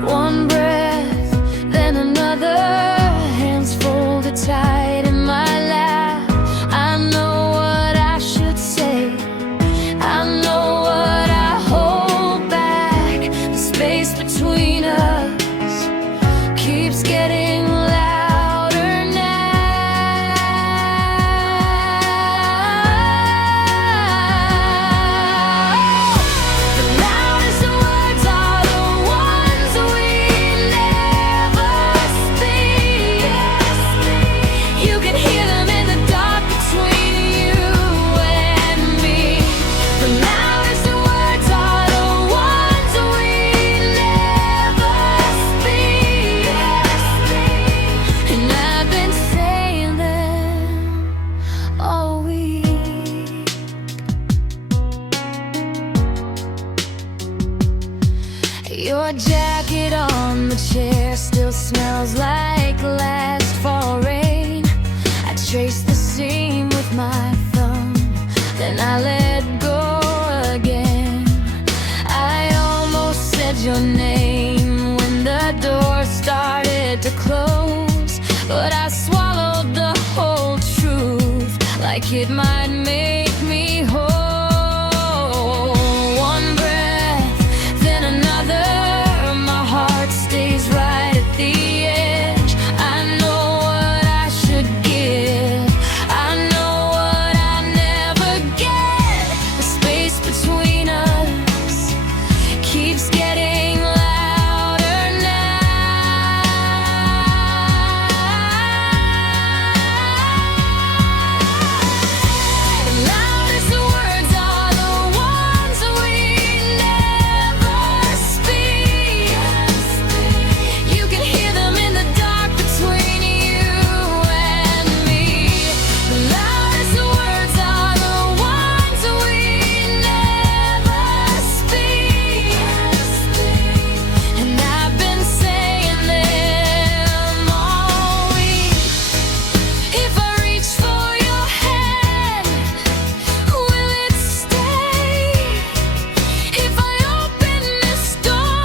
One breath, then another, hands folded tight in my lap. I know what I should say, I know what I hold back. The space between us keeps getting louder now. The loudest words are the ones we never speak. You can hear them in the dark between you and me. The loudest words are the ones we never speak. And I've been saying them all week. Your jacket on the chair still smells like last fall rain. I traced the seam with my thumb, then I let go again. I almost said your name when the door started to close, but I swallowed the whole truth like it might make me whole. One breath, then another, my heart stays right at the edge. I know what I should give, I know what I never get. The space between us keeps getting louder now. The loudest words are the ones we never speak. You can hear them in the dark between you and me. The loudest words are the ones we never speak. And I've been saying them all week. If I reach for your hand, will it stay? If I open this door,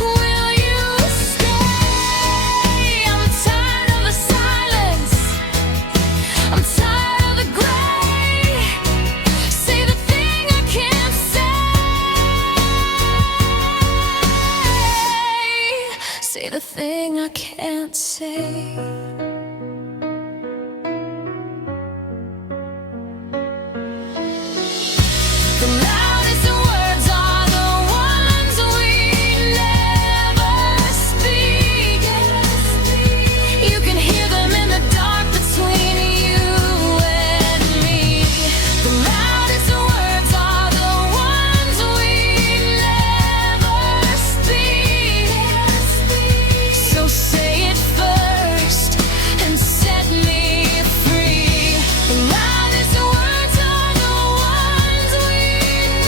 will you stay? I'm tired of the silence, I'm tired of the gray. Say the thing I can't say. Say the thing I can't say. The loudest words are the ones we never speak. You can hear them in the dark between you and me. The loudest words are the ones we never speak. So say it first and set me free. The loudest words are the ones we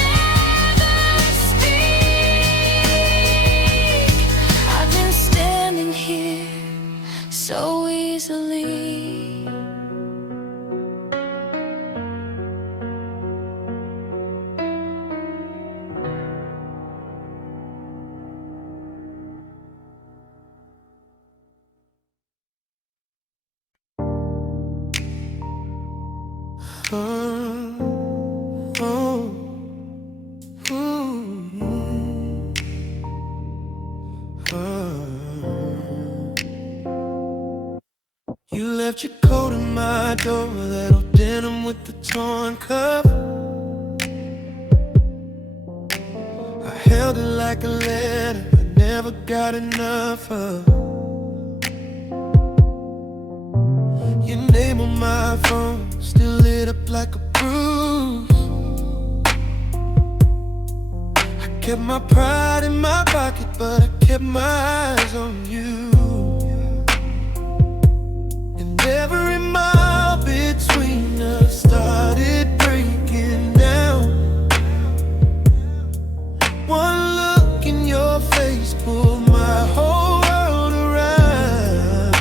never speak. I've been standing here so easily. You left your coat in my door, that old denim with the torn cover. I held it like a letter I never got enough of. Your name on my phone still lit up like a bruise. I kept my pride in my pocket, but I kept my eyes on you. Every mile between us started breaking down. One look in your face pulled my whole world around.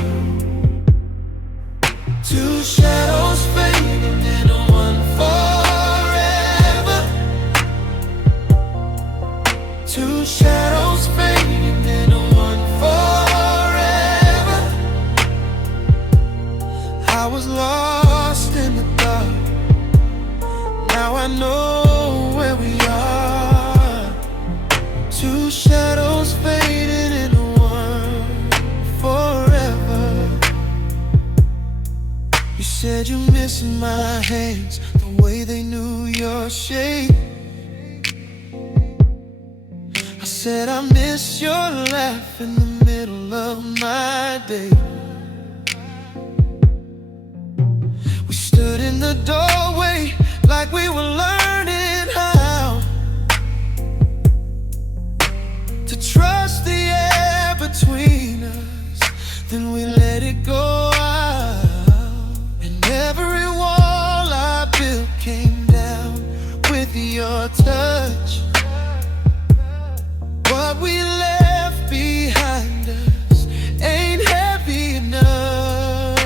Two shadows fading into one forever. Two shadows fading into one forever. I was lost in the dark. Now I know where we are. Two shadows fading into one forever. You said you missing my hands, the way they knew your shape. I said I miss your laugh in the middle of my day. We stood in the doorway like we were learning how to trust the air between us. Then we let it go out, and every wall I built came down with your touch. What we left behind us ain't heavy enough.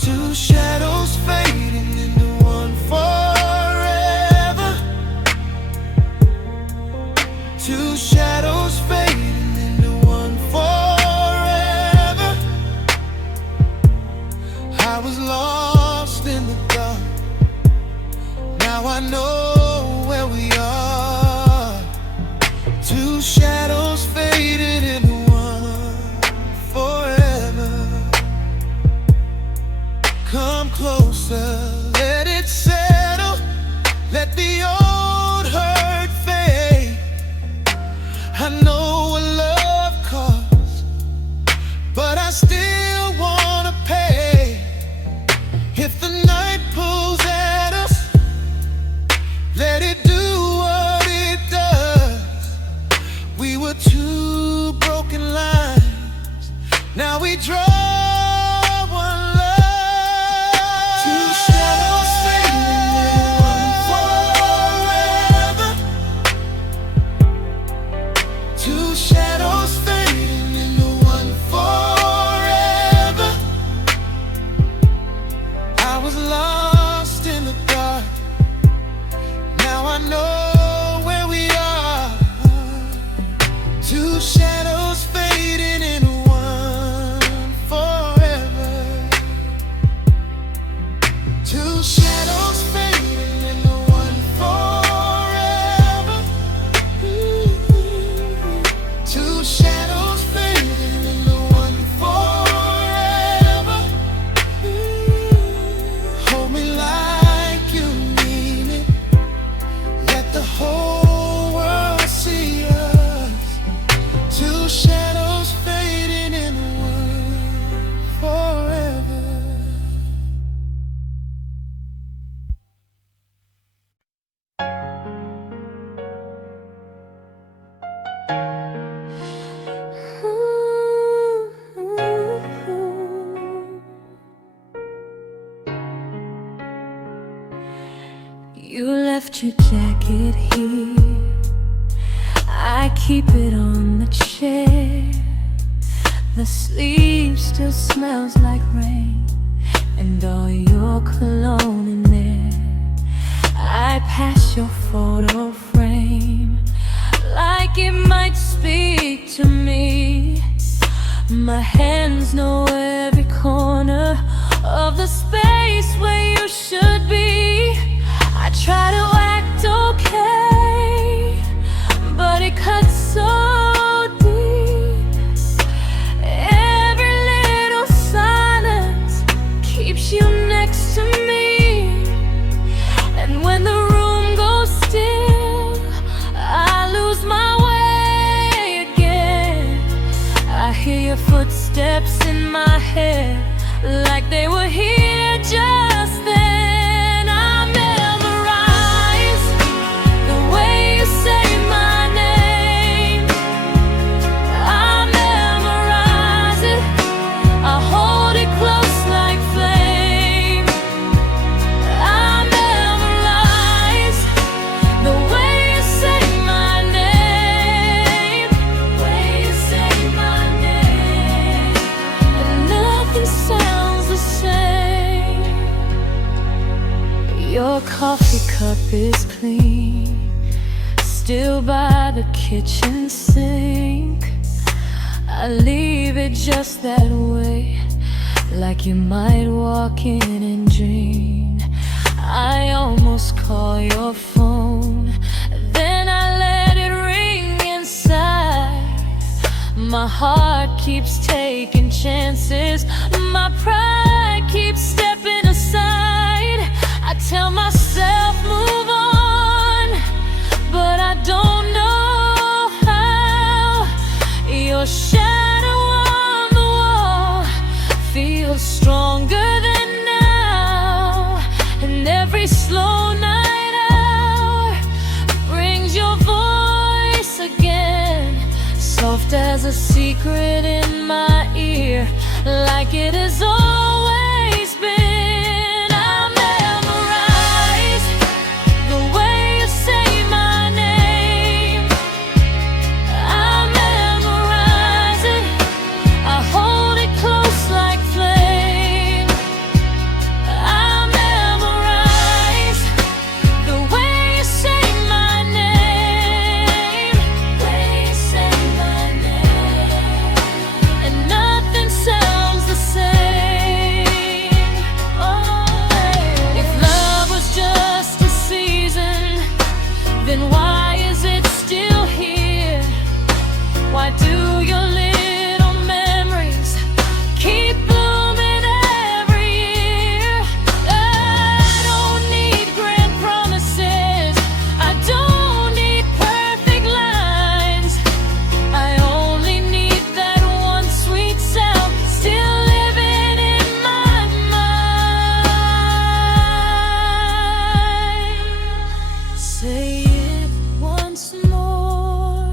Two shadows fading into one forever. Two shadows fading into one forever. I was lost in the dark. Now I know where we are. Two shadows faded into one forever. Come closer, let it settle. Let the old hurt fade. I know what love costs, but I still wanna pay. If the night pulls at us, let it do what it does. We were two broken lines, now we draw one line. Two shadows fading into one forever. Two shadows fading into one forever. I was lost in the dark. Now I know where we are. Two shadows fading into one forever. Two shadows fading into one forever. Two shadows fading into one forever. Hold me like you mean it. Let the whole world see us. Two shadows fading in one forever. You left your jacket here, I keep it on the chair. The sleeve still smells like rain, and all your cologne in there. I pass your photo frame like it might speak to me. My hands know every corner of the space where you should be. I try to act okay, but it cuts so deep. Every little silence keeps you next to me, and when the room goes still, I lose my way again. I hear your footsteps in my head like they were here just then. I'm memorized. cup is clean, still by the kitchen sink. I leave it just that way, like you might walk in and dream. I almost call your phone, then I let it ring inside. My heart keeps taking chances, my pride keeps stepping aside. I tell myself move on, but I don't know how. Your shadow on the wall feels stronger than now, and every slow night hour brings your voice again, soft as a secret in my ear, like it has always been. I memorize the way you say my name. I memorize it, I hold it close like flame. I memorize the way you say my name, way you say my name, and nothing sounds the same. Oh, if love was just a season, then why is it still here? Why do your little memories keep blooming every year? I don't need grand promises, I don't need perfect lines. I only need that one sweet sound still living in my mind. Say it once more,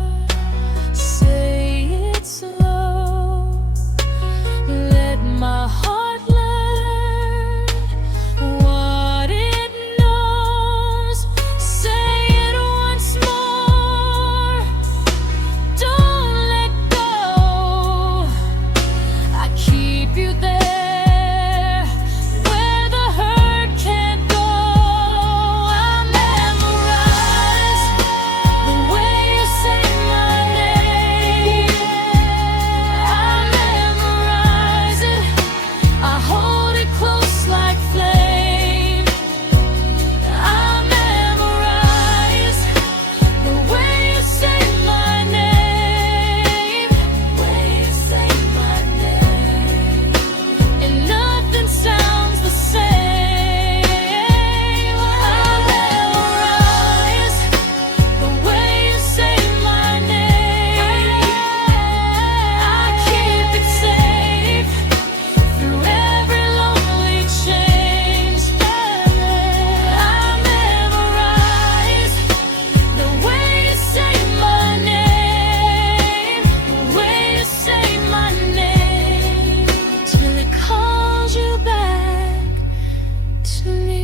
say it slow. Let my heart learn what it knows. Say it once more, don't let go. I keep you there where the hurt can't go. I memorize the way you say my name. I memorize it, I hold it close like flame. I memorize the way you say my name, way you say my name, and nothing sounds the same. I memorize the way you say my name. I keep it safe through every lonely change. I memorize the way you say my name, the way you say my name, till it calls you back to me.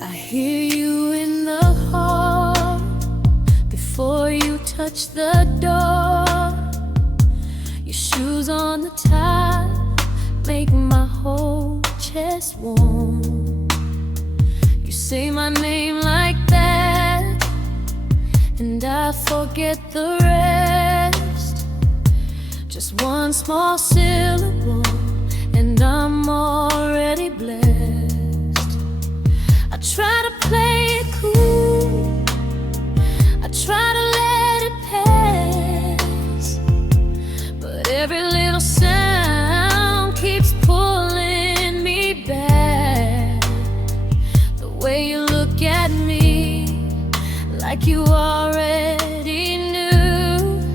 I hear you in the hall before you touch the door. Your shoes on the tile make my whole chest warm. You say my name like that, and I forget the rest. Just one small syllable, and I'm already blessed. I try to play it cool, I try to let it pass, but every little sound keeps pulling me back. The way you look at me, like you already knew.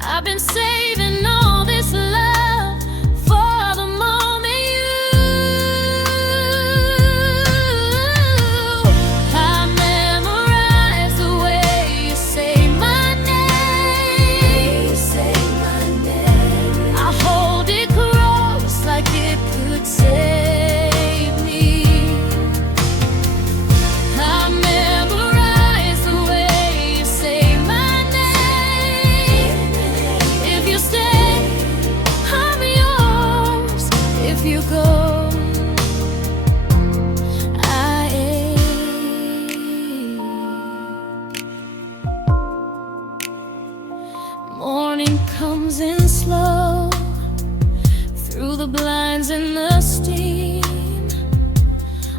I've been saving all this love for the moment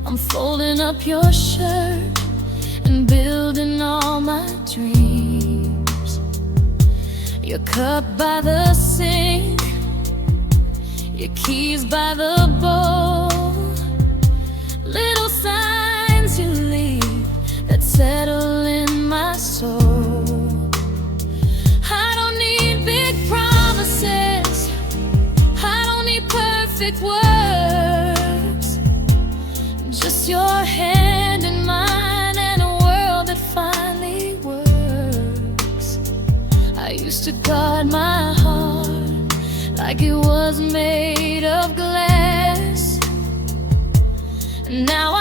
I'm folding up your shirt and building all my dreams. Your cup by the sink, your keys by the bowl. Little signs you leave that settle in my soul. I don't need big promises, I don't need perfect words. Just your hand in mine and a world that finally works. I used to guard my heart like it was made of glass. Now